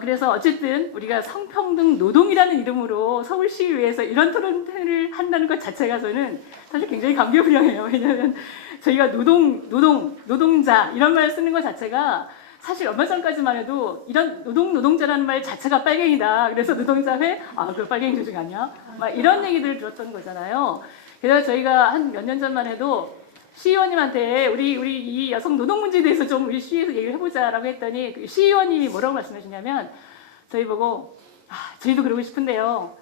그래서 어쨌든 우리가 성평등 노동이라는 이름으로 서울시의회에서 이런 토론회를 한다는 것 자체가 저는 사실 굉장히 감개무량해요. 왜냐하면 저희가 노동자 이런 말 쓰는 것 자체가 사실 얼마 전까지만 해도 이런 노동자라는 말 자체가 빨갱이다. 그래서 노동자회 그거 빨갱이 조직 아니야? 막 이런 얘기들을 들었던 거잖아요. 그래서 저희가 한 몇 년 전만 해도 시의원님한테 우리 이 여성 노동 문제에 대해서 좀 우리 시에서 얘기를 해보자라고 했더니 시의원님이 뭐라고 말씀하시냐면, 저희 보고 저희도 그러고 싶은데요.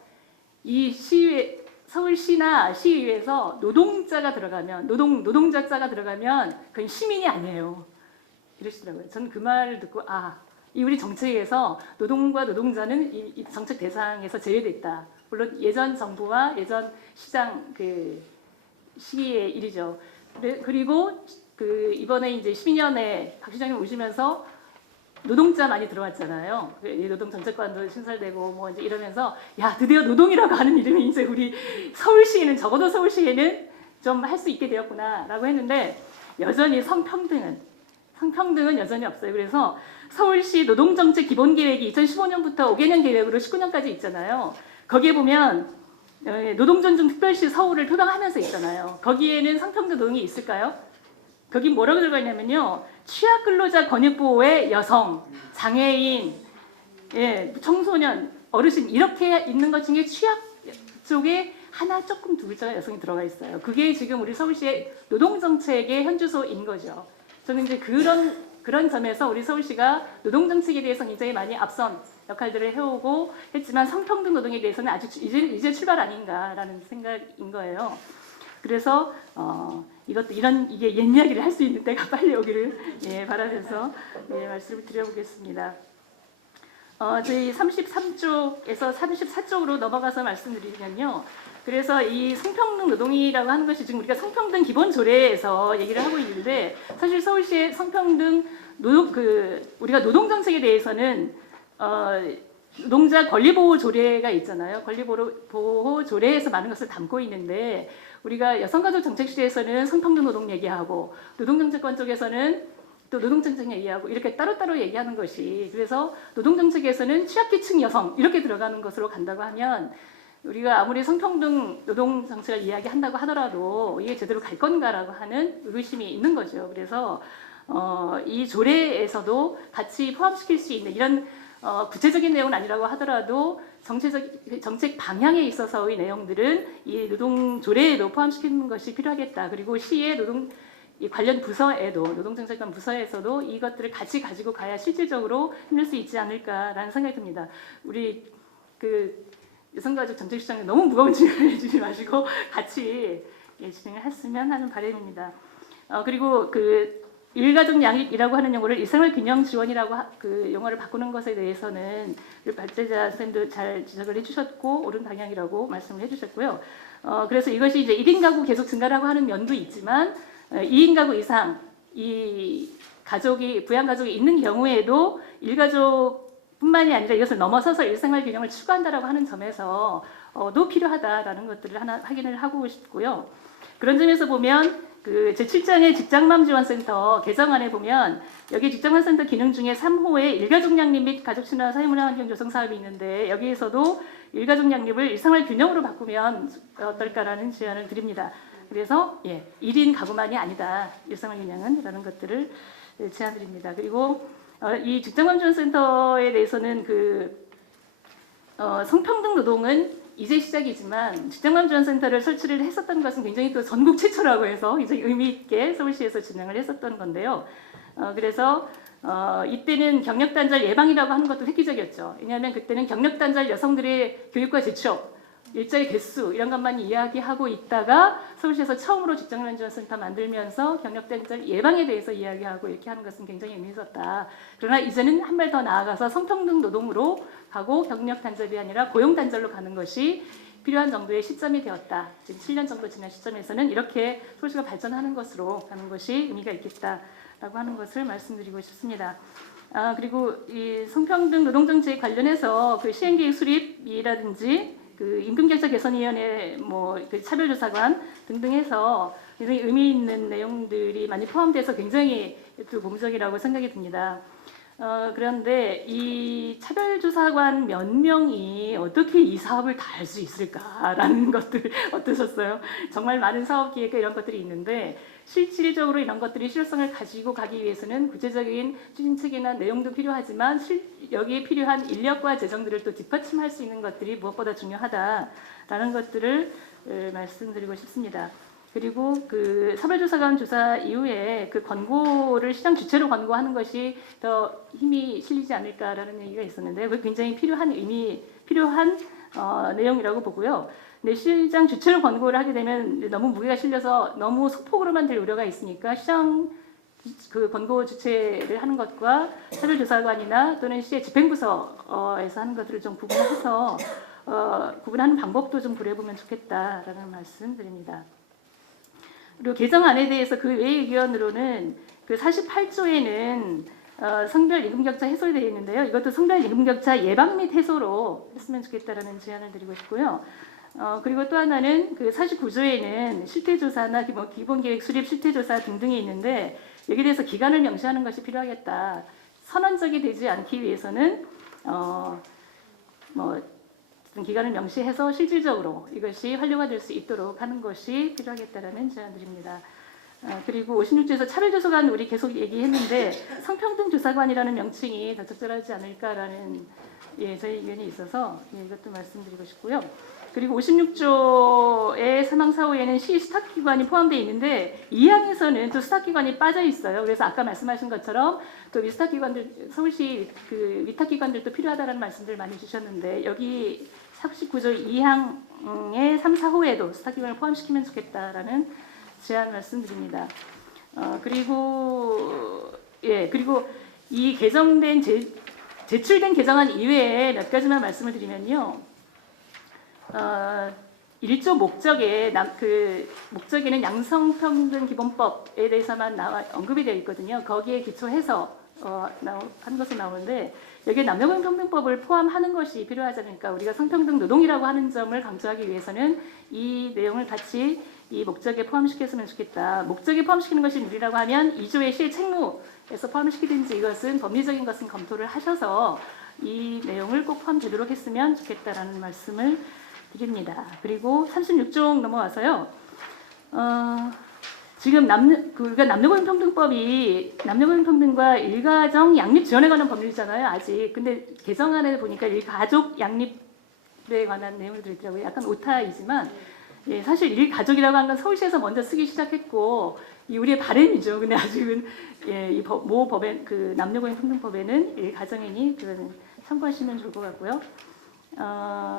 이 시의회 서울시나 시의회에서 노동자가 들어가면 노동자자가 들어가면 그건 시민이 아니에요. 이러시더라고요. 저는 그 말을 듣고 이 우리 정책에서 노동과 노동자는 이 정책 대상에서 제외됐다. 물론 예전 정부와 예전 시장 그 시기의 일이죠. 그리고 그 이번에 이제 12년에 박 시장님 오시면서 노동자 많이 들어왔잖아요. 노동 정책관도 신설되고 뭐 이제 이러면서 야 드디어 노동이라고 하는 이름이 이제 우리 서울시에는 적어도 서울시에는 좀 할 수 있게 되었구나라고 했는데 여전히 성평등은 여전히 없어요. 그래서 서울시 노동정책 기본계획이 2015년부터 5개년 계획으로 19년까지 있잖아요. 거기에 보면 노동존중특별시 서울을 표방하면서 있잖아요. 거기에는 성평등 노동이 있을까요? 거기 뭐라고 들어가 있냐면요. 취약근로자 권익보호의 여성, 장애인, 청소년, 어르신 이렇게 있는 것 중에 취약 쪽에 하나 조금 두 글자가 여성이 들어가 있어요. 그게 지금 우리 서울시의 노동정책의 현주소인 거죠. 저는 이제 그런 점에서 우리 서울시가 노동정책에 대해서 굉장히 많이 앞선 역할들을 해오고 했지만 성평등 노동에 대해서는 아직 이제 출발 아닌가라는 생각인 거예요. 그래서 이게 옛 이야기를 할 수 있는 때가 빨리 오기를 바라면서 말씀을 드려보겠습니다. 저희 33쪽에서 34쪽으로 넘어가서 말씀드리면요. 그래서 이 성평등 노동이라고 하는 것이 지금 우리가 성평등 기본 조례에서 얘기를 하고 있는데 사실 서울시의 성평등 우리가 노동 정책에 대해서는 노동자 권리보호 조례가 있잖아요. 권리보호 조례에서 많은 것을 담고 있는데 우리가 여성가족정책실에서는 성평등 노동 얘기하고 노동정책관 쪽에서는 또 노동정책 얘기하고 이렇게 따로따로 얘기하는 것이 그래서 노동정책에서는 취약계층 여성 이렇게 들어가는 것으로 간다고 하면 우리가 아무리 성평등 노동정책을 이야기한다고 하더라도 이게 제대로 갈 건가라고 하는 의구심이 있는 거죠. 그래서 이 조례에서도 같이 포함시킬 수 있는 이런 구체적인 내용은 아니라고 하더라도 정책 방향에 있어서의 내용들은 이 노동 조례에도 포함시키는 것이 필요하겠다. 그리고 시의 이 관련 부서에도 노동정책관 부서에서도 이것들을 같이 가지고 가야 실질적으로 힘낼 수 있지 않을까라는 생각이 듭니다. 우리 여성가족 정책시장에 너무 무거운 진행을 해주지 마시고 같이 진행을 했으면 하는 바람입니다. 그리고 일가족 양립이라고 하는 용어를 일생활균형 지원이라고 그 용어를 바꾸는 것에 대해서는 우리 발제자 선생님도 잘 지적을 해주셨고 옳은 방향이라고 말씀을 해주셨고요. 그래서 이것이 이제 1인 가구 계속 증가라고 하는 면도 있지만 2인 가구 이상 이 부양 가족이 있는 경우에도 일가족뿐만이 아니라 이것을 넘어서서 일생활균형을 추구한다라고 하는 점에서 도 필요하다라는 것들을 하나 확인을 하고 싶고요. 그런 점에서 보면 제7장의 직장맘지원센터 개정안에 보면 여기 직장맘센터 기능 중에 3호에 일가족 양립 및 가족친화 사회문화환경 조성 사업이 있는데 여기에서도 일가족 양립을 일생활균형으로 바꾸면 어떨까라는 제안을 드립니다. 그래서 1인 가구만이 아니다. 일생활균형은 라는 것들을 제안드립니다. 그리고 이 직장맘지원센터에 대해서는 성평등 노동은 이제 시작이지만 직장맘지원센터를 설치를 했었던 것은 굉장히 또 전국 최초라고 해서 굉장히 의미 있게 서울시에서 진행을 했었던 건데요. 그래서 이때는 경력단절 예방이라고 하는 것도 획기적이었죠. 왜냐하면 그때는 경력단절 여성들의 교육과 재취업, 일자리 개수 이런 것만 이야기하고 있다가 서울시에서 처음으로 직장맘지원센터 만들면서 경력단절 예방에 대해서 이야기하고 이렇게 하는 것은 굉장히 의미 있었다. 그러나 이제는 한 발 더 나아가서 성평등 노동으로 가고 경력단절이 아니라 고용단절로 가는 것이 필요한 정도의 시점이 되었다. 지금 7년 정도 지난 시점에서는 이렇게 서울시가 발전하는 것으로 가는 것이 의미가 있겠다라고 하는 것을 말씀드리고 싶습니다. 그리고 이 성평등 노동정책 관련해서 시행계획 수립이라든지 임금결제 개선위원회, 차별조사관 등등 해서 굉장히 의미 있는 내용들이 많이 포함돼서 굉장히 또 고무적이라고 생각이 듭니다. 그런데 이 차별조사관 몇 명이 어떻게 이 사업을 다 할 수 있을까라는 것들 어떠셨어요? 정말 많은 사업 기획과 이런 것들이 있는데 실질적으로 이런 것들이 실효성을 가지고 가기 위해서는 구체적인 추진책이나 내용도 필요하지만 여기에 필요한 인력과 재정들을 또 뒷받침할 수 있는 것들이 무엇보다 중요하다라는 것들을 말씀드리고 싶습니다. 그리고 차별조사관 조사 이후에 권고를 시장 주체로 권고하는 것이 더 힘이 실리지 않을까라는 얘기가 있었는데 그게 굉장히 필요한 내용이라고 보고요. 근데 시장 주체로 권고를 하게 되면 너무 무게가 실려서 너무 소폭으로만 될 우려가 있으니까 시장 그 권고 주체를 하는 것과 차별조사관이나 또는 시의 집행부서에서 하는 것들을 좀 구분해서 구분하는 방법도 좀 고려해보면 좋겠다라는 말씀드립니다. 그리고 개정안에 대해서 그 외의 의견으로는 그 48조에는 성별 임금격차 해소에 되어 있는데요. 이것도 성별 임금격차 예방 및 해소로 했으면 좋겠다라는 제안을 드리고 싶고요. 그리고 또 하나는 그 49조에는 실태조사나 기본계획 수립 실태조사 등등이 있는데 여기에 대해서 기간을 명시하는 것이 필요하겠다. 선언적이 되지 않기 위해서는 기간을 명시해서 실질적으로 이것이 활용화 될 수 있도록 하는 것이 필요하겠다라는 제안드립니다. 그리고 56조에서 차별조사관 우리 계속 얘기했는데 성평등조사관이라는 명칭이 더 적절하지 않을까라는 저희 의견이 있어서 이것도 말씀드리고 싶고요. 그리고 56조의 사망사후에는 시 수탁기관이 포함되어 있는데 2항에서는 또 수탁기관이 빠져 있어요. 그래서 아까 말씀하신 것처럼 또 위탁기관들, 서울시 그 위탁기관들도 필요하다는 말씀들 많이 주셨는데 여기 49조 2항의 3, 4호에도 수탁기관을 포함시키면 좋겠다라는 제안 말씀드립니다. 그리고 이 개정된 제출된 개정안 이외에 몇 가지만 말씀을 드리면요. 1조 목적에는 양성평등기본법에 대해서만 언급이 되어 있거든요. 거기에 기초해서 한 것으로 나오는데 여기에 남녀공평등법을 포함하는 것이 필요하지 않을까. 우리가 성평등 노동이라고 하는 점을 강조하기 위해서는 이 내용을 같이 이 목적에 포함시켰으면 좋겠다. 목적에 포함시키는 것이 무리라고 하면 2조의 시의 책무에서 포함시키든지 이것은 법리적인 것은 검토를 하셔서 이 내용을 꼭 포함되도록 했으면 좋겠다라는 말씀을 드립니다. 그리고 36조 넘어와서요. 지금 우리가 남녀공평등법이 남녀공평등과 일가정 양립 지원에 관한 법률이잖아요. 아직. 근데 개정안에 보니까 일가족 양립에 관한 내용을 들었더라고요. 약간 오타이지만 사실 일가족이라고 하는 건 서울시에서 먼저 쓰기 시작했고 이 우리의 바람이죠. 근데 아직은 모 법에 그 남녀공평등법에는 일가정이니 그거는 참고하시면 좋을 것 같고요.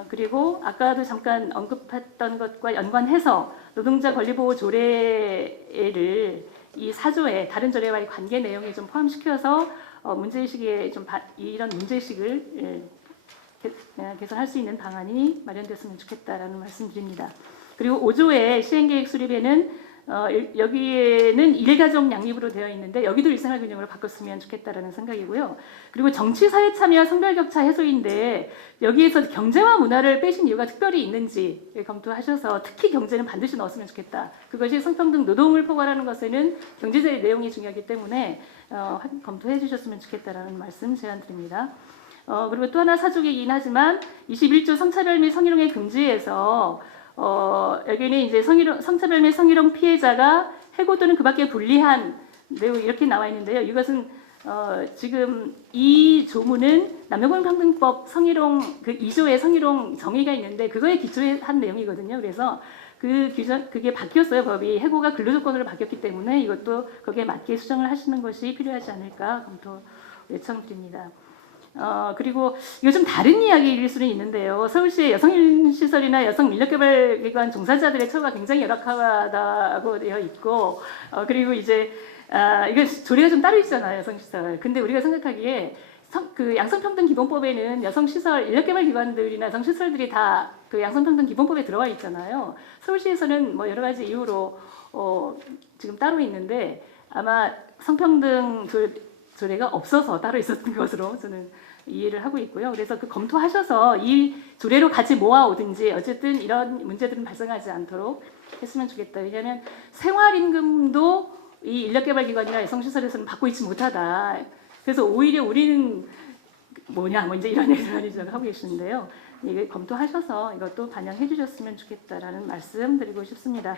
그리고 아까도 잠깐 언급했던 것과 연관해서 노동자 권리보호 조례를 이 4조에 다른 조례와의 관계 내용에 좀 포함시켜서 문제의식에 좀 이런 문제의식을 개선할 수 있는 방안이 마련됐으면 좋겠다라는 말씀드립니다. 그리고 5조의 시행계획 수립에는 여기에는 일가족 양립으로 되어 있는데 여기도 일생활균형으로 바꿨으면 좋겠다라는 생각이고요. 그리고 정치사회 참여와 성별격차 해소인데 여기에서 경제와 문화를 빼신 이유가 특별히 있는지 검토하셔서 특히 경제는 반드시 넣었으면 좋겠다. 그것이 성평등 노동을 포괄하는 것에는 경제적인 내용이 중요하기 때문에 검토해 주셨으면 좋겠다라는 말씀 제안드립니다. 그리고 또 하나 사족이긴 하지만 21조 성차별 및 성희롱의 금지에서 여기는 이제 성차별 및 성희롱 피해자가 해고 또는 그밖에 불리한 내용 이렇게 나와 있는데요. 이것은 지금 이 조문은 남녀공평등법 성희롱 그 2조의 성희롱 정의가 있는데 그거에 기초한 내용이거든요. 그래서 그게 바뀌었어요. 법이 해고가 근로조건으로 바뀌었기 때문에 이것도 거기에 맞게 수정을 하시는 것이 필요하지 않을까 검토 요청드립니다. 그리고 이거 좀 다른 이야기일 수는 있는데요. 서울시의 여성시설이나 여성인력개발기관 종사자들의 처우가 굉장히 열악하다고 되어 있고, 그리고 이제 이게 조례가 좀 따로 있잖아요, 여성시설. 근데 우리가 생각하기에 그 양성평등기본법에는 여성시설, 인력개발기관들이나 여성시설들이 다 그 양성평등기본법에 들어가 있잖아요. 서울시에서는 뭐 여러 가지 이유로 지금 따로 있는데 아마 성평등 조례가 없어서 따로 있었던 것으로 저는 이해를 하고 있고요. 그래서 그 검토하셔서 이 조례로 같이 모아오든지 어쨌든 이런 문제들은 발생하지 않도록 했으면 좋겠다. 왜냐하면 생활임금도 이 인력개발기관이나 여성시설에서는 받고 있지 못하다. 그래서 오히려 우리는 뭐냐 뭐 이제 이런 얘기를 하고 계시는데요. 이게 검토하셔서 이것도 반영해 주셨으면 좋겠다라는 말씀 드리고 싶습니다.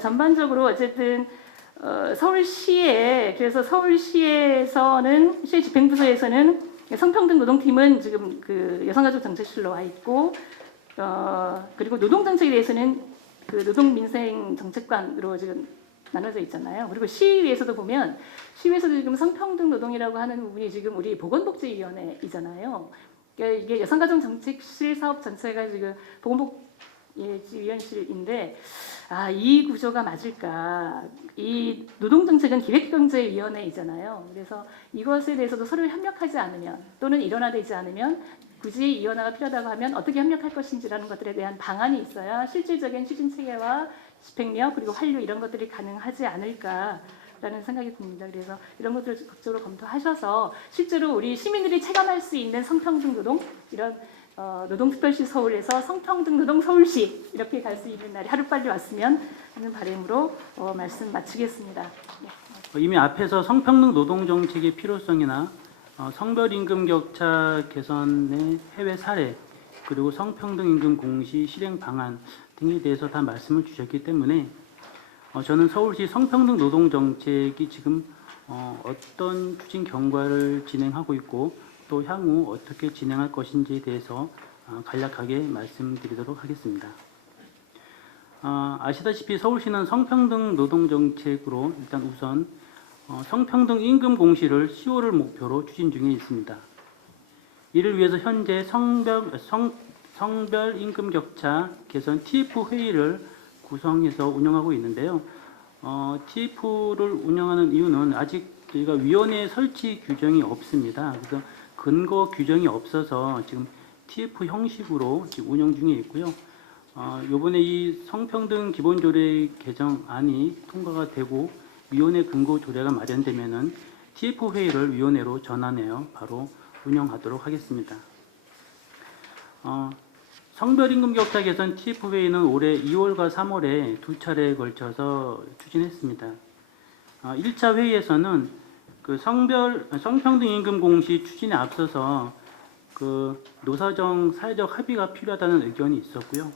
전반적으로 어쨌든 그래서 서울시에서는 시의 집행부서에서는 성평등 노동팀은 지금 그 여성가족정책실로 와 있고 그리고 노동정책에 대해서는 그 노동민생정책관으로 지금 나눠져 있잖아요. 그리고 시의회에서도 보면 시의회에서도 지금 성평등 노동이라고 하는 부분이 지금 우리 보건복지위원회이잖아요. 그러니까 이게 여성가족정책실 사업 전체가 지금 위원실인데 이 구조가 맞을까? 이 노동정책은 기획경제위원회이잖아요. 그래서 이것에 대해서도 서로 협력하지 않으면 또는 일원화되지 않으면 굳이 이원화가 필요하다고 하면 어떻게 협력할 것인지라는 것들에 대한 방안이 있어야 실질적인 추진 체계와 집행력 그리고 환류 이런 것들이 가능하지 않을까라는 생각이 듭니다. 그래서 이런 것들을 적극적으로 검토하셔서 실제로 우리 시민들이 체감할 수 있는 성평등 노동 이런 노동특별시 서울에서 성평등 노동 서울시 이렇게 갈 수 있는 날이 하루빨리 왔으면 하는 바람으로 말씀 마치겠습니다. 네. 이미 앞에서 성평등 노동 정책의 필요성이나 성별 임금 격차 개선의 해외 사례 그리고 성평등 임금 공시 실행 방안 등에 대해서 다 말씀을 주셨기 때문에 저는 서울시 성평등 노동 정책이 지금 어떤 추진 경과를 진행하고 있고 또 향후 어떻게 진행할 것인지에 대해서 간략하게 말씀드리도록 하겠습니다. 아시다시피 서울시는 성평등 노동 정책으로 일단 우선 성평등 임금 공시를 10월을 목표로 추진 중에 있습니다. 이를 위해서 현재 성별 임금 격차 개선 TF 회의를 구성해서 운영하고 있는데요. TF를 운영하는 이유는 아직 저희가 위원회 설치 규정이 없습니다. 그래서 근거 규정이 없어서 지금 TF 형식으로 지금 운영 중에 있고요. 이번에 이 성평등 기본조례 개정안이 통과가 되고 위원회 근거 조례가 마련되면은 TF 회의를 위원회로 전환해요. 바로 운영하도록 하겠습니다. 성별임금 격차 개선 TF 회의는 올해 2월과 3월에 두 차례에 걸쳐서 추진했습니다. 1차 회의에서는 그 성평등 임금 공시 추진에 앞서서 그 노사정 사회적 합의가 필요하다는 의견이 있었고요.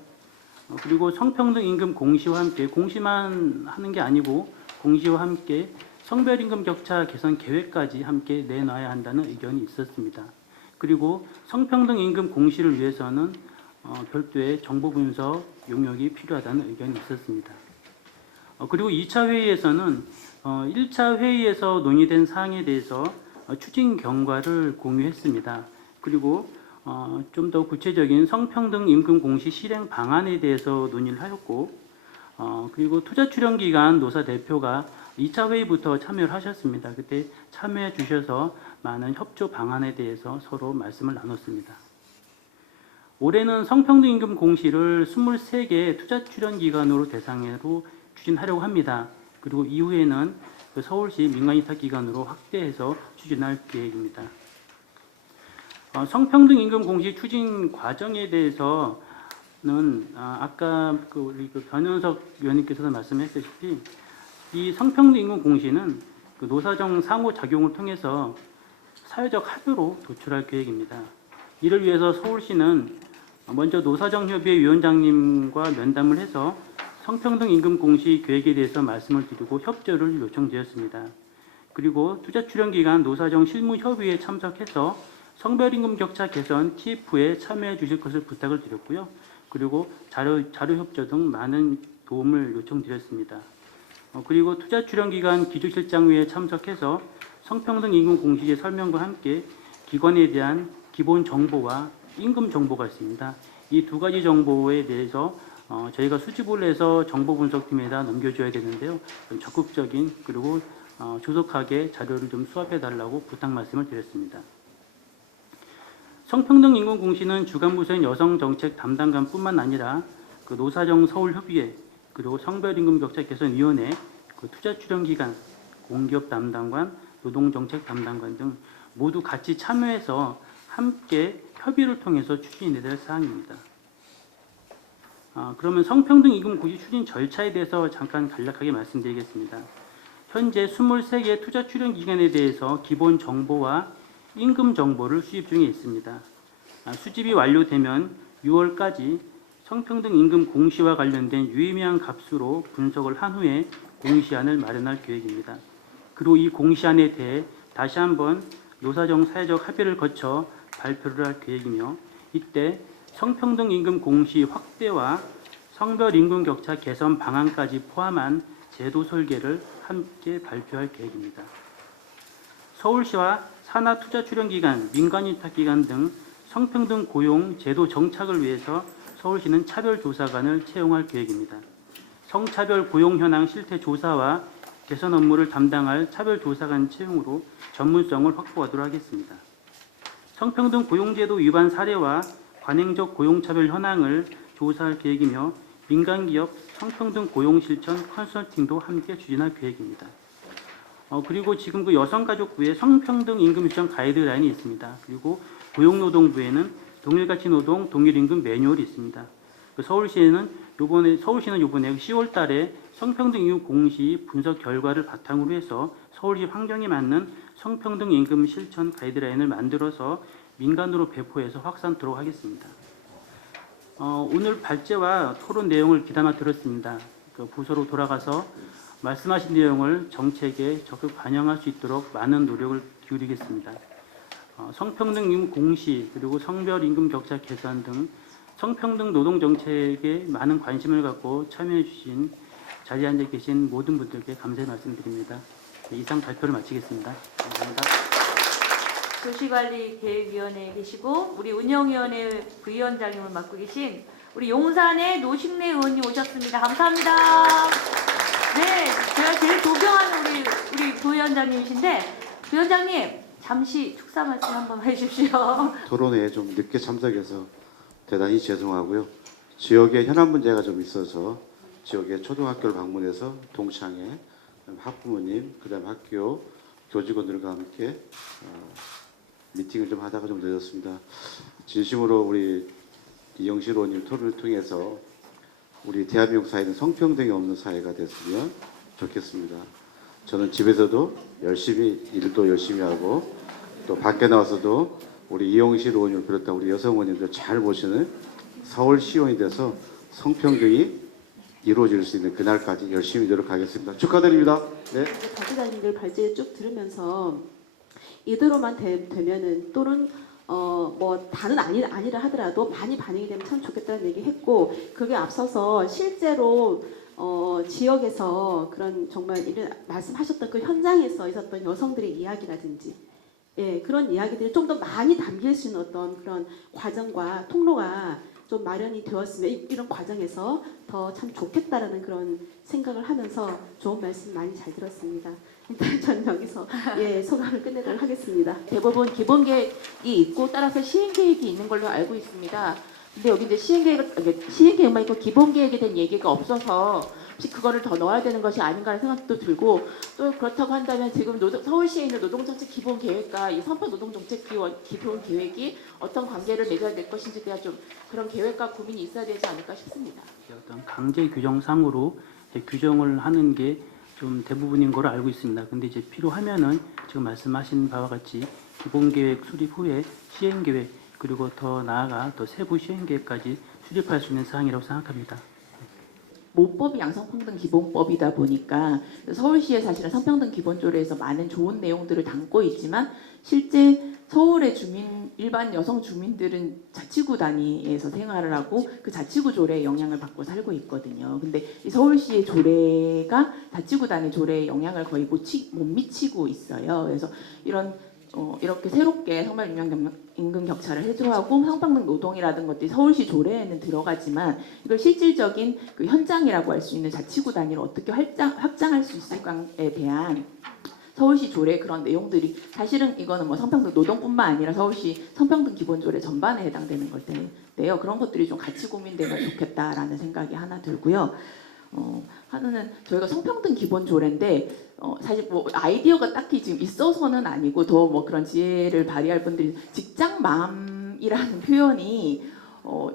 그리고 성평등 임금 공시와 함께 공시만 하는 게 아니고 공시와 함께 성별임금 격차 개선 계획까지 함께 내놔야 한다는 의견이 있었습니다. 그리고 성평등 임금 공시를 위해서는 별도의 정보 분석 용역이 필요하다는 의견이 있었습니다. 그리고 2차 회의에서는 1차 회의에서 논의된 사항에 대해서 추진 경과를 공유했습니다. 그리고 좀 더 구체적인 성평등 임금 공시 실행 방안에 대해서 논의를 하였고 그리고 투자 출연 기간 노사 대표가 2차 회의부터 참여를 하셨습니다. 그때 참여해 주셔서 많은 협조 방안에 대해서 서로 말씀을 나눴습니다. 올해는 성평등 임금 공시를 23개 투자 출연 기관으로 대상으로 추진하려고 합니다. 그리고 이후에는 서울시 민간위탁 기관으로 확대해서 추진할 계획입니다. 성평등 임금 공시 추진 과정에 대해서는 아까 우리 변현석 위원님께서 말씀하셨다시피 이 성평등 임금 공시는 노사정 상호 작용을 통해서 사회적 합의로 도출할 계획입니다. 이를 위해서 서울시는 먼저 노사정협의회 위원장님과 면담을 해서 성평등 임금 공시 계획에 대해서 말씀을 드리고 협조를 요청드렸습니다. 그리고 투자 출연 기간 노사정 실무협의회에 참석해서 성별임금 격차 개선 TF에 참여해 주실 것을 부탁을 드렸고요. 그리고 자료 협조 등 많은 도움을 요청드렸습니다. 그리고 투자 출연 기간 기조실장회에 참석해서 성평등 임금 공시의 설명과 함께 기관에 대한 기본 정보와 임금 정보가 있습니다. 이 두 가지 정보에 대해서 저희가 수집을 해서 정보 분석팀에다 넘겨줘야 되는데요. 좀 적극적인 그리고 조속하게 자료를 좀 수합해 달라고 부탁 말씀을 드렸습니다. 성평등 임금 공시는 주간부서인 여성정책 담당관뿐만 아니라 그 노사정 서울협의회 그리고 성별임금 격차 개선위원회, 그 투자 출연 기관, 공기업 담당관, 노동정책 담당관 등 모두 같이 참여해서 함께 협의를 통해서 추진해야 될 사항입니다. 그러면 성평등 임금 공시 추진 절차에 대해서 잠깐 간략하게 말씀드리겠습니다. 현재 23개 투자 출연 기관에 대해서 기본 정보와 임금 정보를 수집 중에 있습니다. 수집이 완료되면 6월까지 성평등 임금 공시와 관련된 유의미한 값수로 분석을 한 후에 공시안을 마련할 계획입니다. 그리고 이 공시안에 대해 다시 한번 노사정 사회적 합의를 거쳐 발표를 할 계획이며 이때 성평등 임금 공시 확대와 성별 임금 격차 개선 방안까지 포함한 제도 설계를 함께 발표할 계획입니다. 서울시와 산하 투자 출연 기관, 민간위탁 기관 등 성평등 고용 제도 정착을 위해서 서울시는 차별조사관을 채용할 계획입니다. 성차별 고용 현황 실태 조사와 개선 업무를 담당할 차별조사관 채용으로 전문성을 확보하도록 하겠습니다. 성평등 고용제도 위반 사례와 관행적 고용차별 현황을 조사할 계획이며 민간기업 성평등 고용실천 컨설팅도 함께 추진할 계획입니다. 그리고 지금 그 여성가족부에 성평등 임금 일정 가이드라인이 있습니다. 그리고 고용노동부에는 동일가치 노동, 동일임금 매뉴얼이 있습니다. 서울시는 요번에 10월 달에 성평등 임금 공시 분석 결과를 바탕으로 해서 서울시 환경에 맞는 성평등 임금 실천 가이드라인을 만들어서 민간으로 배포해서 확산토록 하겠습니다. 오늘 발제와 토론 내용을 귀담아 들었습니다. 부서로 돌아가서 말씀하신 내용을 정책에 적극 반영할 수 있도록 많은 노력을 기울이겠습니다. 성평등 임금 공시 그리고 성별 임금 격차 개선 등 성평등 노동 정책에 많은 관심을 갖고 참여해 주신 자리에 앉아 계신 모든 분들께 감사의 말씀드립니다. 이상 발표를 마치겠습니다. 감사합니다. 도시관리계획위원회에 계시고 우리 운영위원회 부위원장님을 맡고 계신 우리 용산의 노식래 의원님 오셨습니다. 감사합니다. 네, 제가 제일 존경하는 우리 부위원장님이신데 부위원장님 잠시 축사 말씀 한번 해주십시오. 토론회에 좀 늦게 참석해서 대단히 죄송하고요. 지역에 현안 문제가 좀 있어서 지역의 초등학교를 방문해서 동창회, 학부모님, 그다음 학교 교직원들과 함께 미팅을 좀 하다가 좀 늦었습니다. 진심으로 우리 이영실 의원님 토론을 통해서 우리 대한민국 사회는 성평등이 없는 사회가 됐으면 좋겠습니다. 저는 집에서도 일도 열심히 하고 또 밖에 나와서도 우리 이영실 의원님을 비롯한 우리 여성 의원님들 잘 모시는 서울시의원이 돼서 성평등이 이루어질 수 있는 그날까지 열심히 노력하겠습니다. 축하드립니다. 네. 발제자님들 발제 쭉 들으면서 이대로만 되면은 또는 뭐 다는 아니라 하더라도 많이 반영이 되면 참 좋겠다는 얘기했고 그게 앞서서 실제로 지역에서 그런 정말 이런 말씀하셨던 그 현장에서 있었던 여성들의 이야기라든지 그런 이야기들이 좀 더 많이 담길 수 있는 어떤 그런 과정과 통로가 좀 마련이 되었으면 이런 과정에서 더 참 좋겠다라는 그런 생각을 하면서 좋은 말씀 많이 잘 들었습니다. 일단 저는 여기서 소감을 끝내도록 하겠습니다. 대법원 기본 계획이 있고 따라서 시행 계획이 있는 걸로 알고 있습니다. 근데 여기 이제 시행 계획만 있고 기본 계획에 대한 얘기가 없어서 혹시 그거를 더 넣어야 되는 것이 아닌가 하는 생각도 들고 또 그렇다고 한다면 지금 서울시에 있는 노동정책 기본 계획과 이 선포 노동정책 기본 계획이 어떤 관계를 맺어야 될 것인지에 대한 좀 그런 계획과 고민이 있어야 되지 않을까 싶습니다. 어떤 강제 규정상으로 규정을 하는 게 좀 대부분인 걸로 알고 있습니다. 근데 이제 필요하면은 지금 말씀하신 바와 같이 기본 계획 수립 후에 시행 계획 그리고 더 나아가 더 세부 시행 계획까지 수립할 수 있는 사항이라고 생각합니다. 모법이 양성평등 기본법이다 보니까 서울시에 사실은 성평등 기본조례에서 많은 좋은 내용들을 담고 있지만 실제 서울의 일반 여성 주민들은 자치구 단위에서 생활을 하고 그 자치구 조례의 영향을 받고 살고 있거든요. 근데 이 서울시의 조례가 자치구 단위 조례의 영향을 거의 못 미치고 있어요. 그래서 이렇게 새롭게 성별 임금 격차를 해소하고 성평등 노동이라든 것들이 서울시 조례에는 들어가지만 이걸 실질적인 그 현장이라고 할 수 있는 자치구 단위로 어떻게 확장할 수 있을까에 대한 서울시 조례 그런 내용들이 사실은 이거는 뭐 성평등 노동뿐만 아니라 서울시 성평등 기본조례 전반에 해당되는 걸 텐데요. 그런 것들이 좀 같이 고민되면 좋겠다라는 생각이 하나 들고요. 하나는 저희가 성평등 기본조례인데 사실 뭐 아이디어가 딱히 지금 있어서는 아니고 더 뭐 그런 지혜를 발휘할 분들이 직장맘이라는 표현이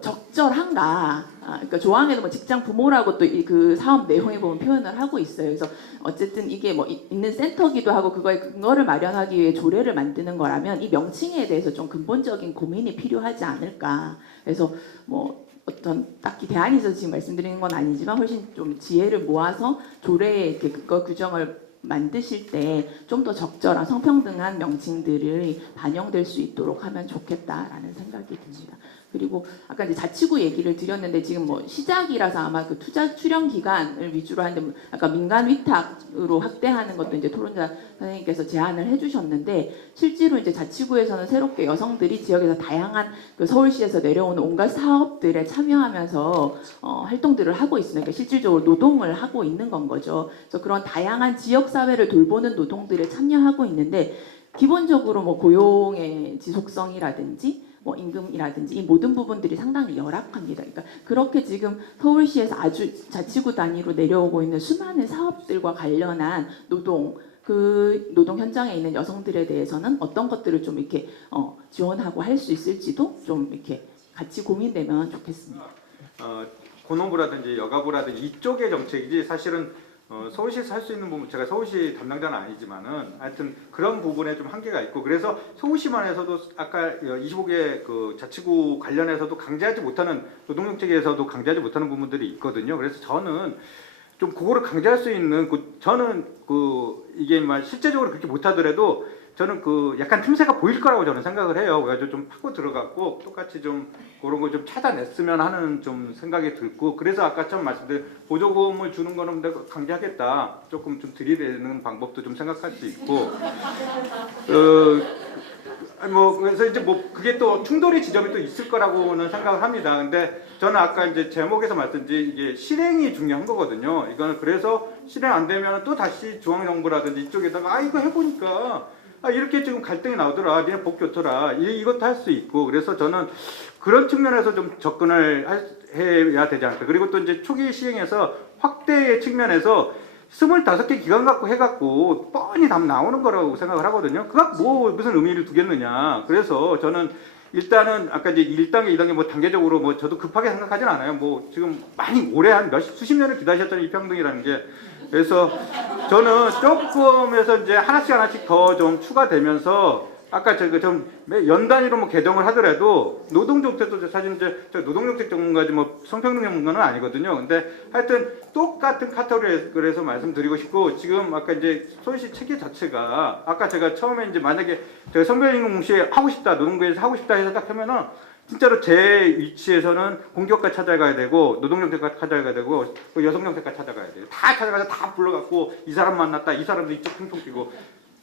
적절한가? 그러니까 조항에도 뭐 직장 부모라고 또 그 사업 내용에 보면 표현을 하고 있어요. 그래서 어쨌든 이게 뭐 있는 센터기도 하고 그거에 근거를 마련하기 위해 조례를 만드는 거라면 이 명칭에 대해서 좀 근본적인 고민이 필요하지 않을까. 그래서 뭐 어떤 딱히 대안이 있어서 지금 말씀드리는 건 아니지만 훨씬 좀 지혜를 모아서 조례에 이렇게 그거 규정을 만드실 때 좀 더 적절한 성평등한 명칭들이 반영될 수 있도록 하면 좋겠다라는 생각이 듭니다. 그리고 아까 이제 자치구 얘기를 드렸는데 지금 뭐 시작이라서 아마 그 투자 출연 기간을 위주로 하는데 아까 민간 위탁으로 확대하는 것도 이제 토론자 선생님께서 제안을 해주셨는데 실제로 이제 자치구에서는 새롭게 여성들이 지역에서 다양한 그 서울시에서 내려오는 온갖 사업들에 참여하면서 활동들을 하고 있으니까 그러니까 실질적으로 노동을 하고 있는 건 거죠. 그래서 그런 다양한 지역 사회를 돌보는 노동들에 참여하고 있는데 기본적으로 뭐 고용의 지속성이라든지 뭐 임금이라든지 이 모든 부분들이 상당히 열악합니다. 그러니까 그렇게 지금 서울시에서 아주 자치구 단위로 내려오고 있는 수많은 사업들과 관련한 그 노동 현장에 있는 여성들에 대해서는 어떤 것들을 좀 이렇게 지원하고 할 수 있을지도 좀 이렇게 같이 고민되면 좋겠습니다. 고노부라든지 여가부라든지 이쪽의 정책이지 사실은 서울시에서 할 수 있는 부분, 제가 서울시 담당자는 아니지만은 하여튼 그런 부분에 좀 한계가 있고 그래서 서울시만 해서도 아까 25개 그 자치구 관련해서도 강제하지 못하는 노동정책에서도 강제하지 못하는 부분들이 있거든요. 그래서 저는 좀 그거를 강제할 수 있는 저는 이게 실제적으로 그렇게 못하더라도 저는 약간 틈새가 보일 거라고 저는 생각을 해요. 그래서 좀 파고 들어갔고 똑같이 좀 그런 거 좀 찾아냈으면 하는 좀 생각이 들고 그래서 아까 처음 말씀드린 보조금을 주는 거는 내가 강제하겠다. 조금 좀 들이대는 방법도 좀 생각할 수 있고 그래서 이제 그게 또 충돌의 지점이 또 있을 거라고는 생각을 합니다. 근데 저는 아까 이제 제목에서 말씀드린 이게 실행이 중요한 거거든요. 이거는 그래서 실행 안 되면 또 다시 중앙정부라든지 이쪽에다가 이거 해보니까 이렇게 지금 갈등이 나오더라. 니네 복 좋더라. 이것도 할 수 있고 그래서 저는 그런 측면에서 좀 접근을 해야 되지 않을까. 그리고 또 이제 초기 시행에서 확대의 측면에서 25개 기관 갖고 해갖고 뻔히 답 나오는 거라고 생각을 하거든요. 그가 무슨 의미를 두겠느냐. 그래서 저는 일단은 아까 이제 1단계, 2단계 단계적으로 저도 급하게 생각하진 않아요. 지금 많이 오래 한 수십 년을 기다리셨잖아요. 이 평등이라는 게. 그래서 저는 조금 해서 이제 하나씩 더 좀 추가되면서 아까 좀 연 단위로 개정을 하더라도 노동정책도 사실 이제 노동정책 전문가지 성평등 전문가는 아니거든요. 근데 하여튼 똑같은 카테고리에서 말씀드리고 싶고 지금 아까 이제 서울시 체계 자체가 아까 제가 처음에 이제 만약에 제가 성별임금 공시에 하고 싶다 노동부에서 하고 싶다 해서 딱 하면은 진짜로 제 위치에서는 공격과 찾아가야 되고 노동정책과 찾아가야 되고 여성정책과 찾아가야 돼요. 다 찾아가서 다 불러갖고 이 사람 만났다 이 사람도 이쪽 핑퐁 뛰고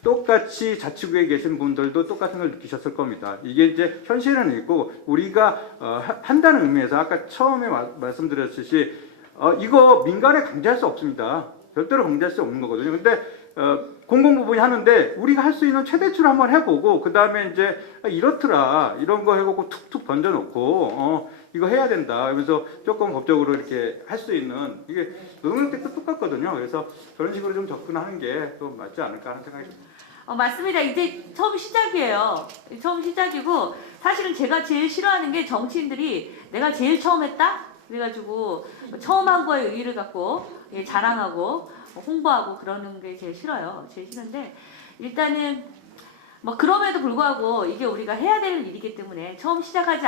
똑같이 자치구에 계신 분들도 똑같은 걸 느끼셨을 겁니다. 이게 이제 현실은 있고 우리가 한다는 의미에서 아까 처음에 말씀드렸듯이 이거 민간에 강제할 수 없습니다. 별도로 강제할 수 없는 거거든요. 근데 공공부문이 하는데 우리가 할 수 있는 최대치로 한번 해보고 그 다음에 이제 이렇더라 이런 거 해보고 툭툭 던져놓고 이거 해야 된다. 그래서 조금 법적으로 이렇게 할 수 있는 이게 노동정책도 똑같거든요. 그래서 그런 식으로 좀 접근하는 게 또 맞지 않을까 하는 생각이 듭니다. 맞습니다. 이제 처음 시작이에요. 처음 시작이고 사실은 제가 제일 싫어하는 게 정치인들이 내가 제일 처음 했다? 그래가지고 처음 한 거에 의의를 갖고 자랑하고 홍보하고 그러는 게 제일 싫어요. 제일 싫은데 일단은 그럼에도 불구하고 이게 우리가 해야 되는 일이기 때문에 처음 시작하지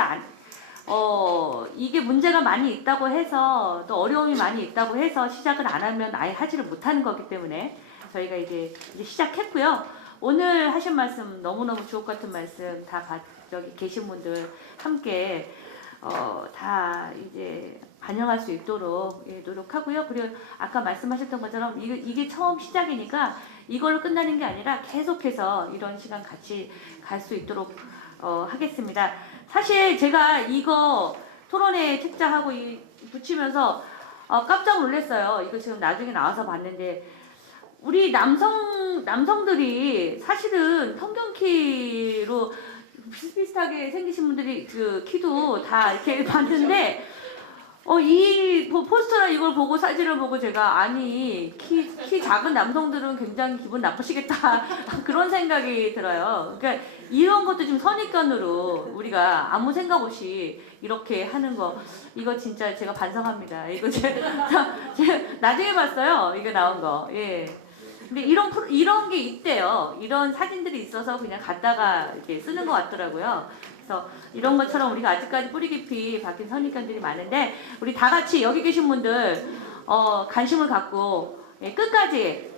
이게 문제가 많이 있다고 해서 또 어려움이 많이 있다고 해서 시작을 안 하면 아예 하지를 못하는 거기 때문에 저희가 이제 시작했고요. 오늘 하신 말씀 너무너무 주옥 같은 말씀 다 여기 계신 분들 함께 다 이제 반영할 수 있도록 노력하고요. 그리고 아까 말씀하셨던 것처럼 이게 처음 시작이니까 이걸로 끝나는 게 아니라 계속해서 이런 시간 같이 갈 수 있도록 하겠습니다. 사실 제가 이거 토론회 책자하고 붙이면서 깜짝 놀랐어요. 이거 지금 나중에 나와서 봤는데 우리 남성들이 사실은 평균 키로 비슷비슷하게 생기신 분들이 그 키도 다 이렇게 봤는데 이 포스터나 이걸 보고 사진을 보고 제가 키 작은 남성들은 굉장히 기분 나쁘시겠다 그런 생각이 들어요. 그러니까 이런 것도 좀 선입견으로 우리가 아무 생각 없이 이렇게 하는 거 이거 진짜 제가 반성합니다. 이거 제가 나중에 봤어요. 이거 나온 거. 예. 근데 이런 게 있대요. 이런 사진들이 있어서 그냥 갖다가 이렇게 쓰는 것 같더라고요. 그래서 이런 것처럼 우리가 아직까지 뿌리 깊이 박힌 선입견들이 많은데 우리 다 같이 여기 계신 분들 관심을 갖고 끝까지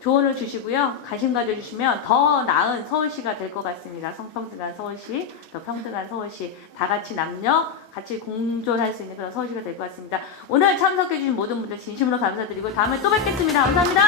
조언을 주시고요. 관심 가져주시면 더 나은 서울시가 될 것 같습니다. 성평등한 서울시, 더 평등한 서울시, 다 같이 남녀 같이 공존할 수 있는 그런 서울시가 될 것 같습니다. 오늘 참석해주신 모든 분들 진심으로 감사드리고 다음에 또 뵙겠습니다. 감사합니다.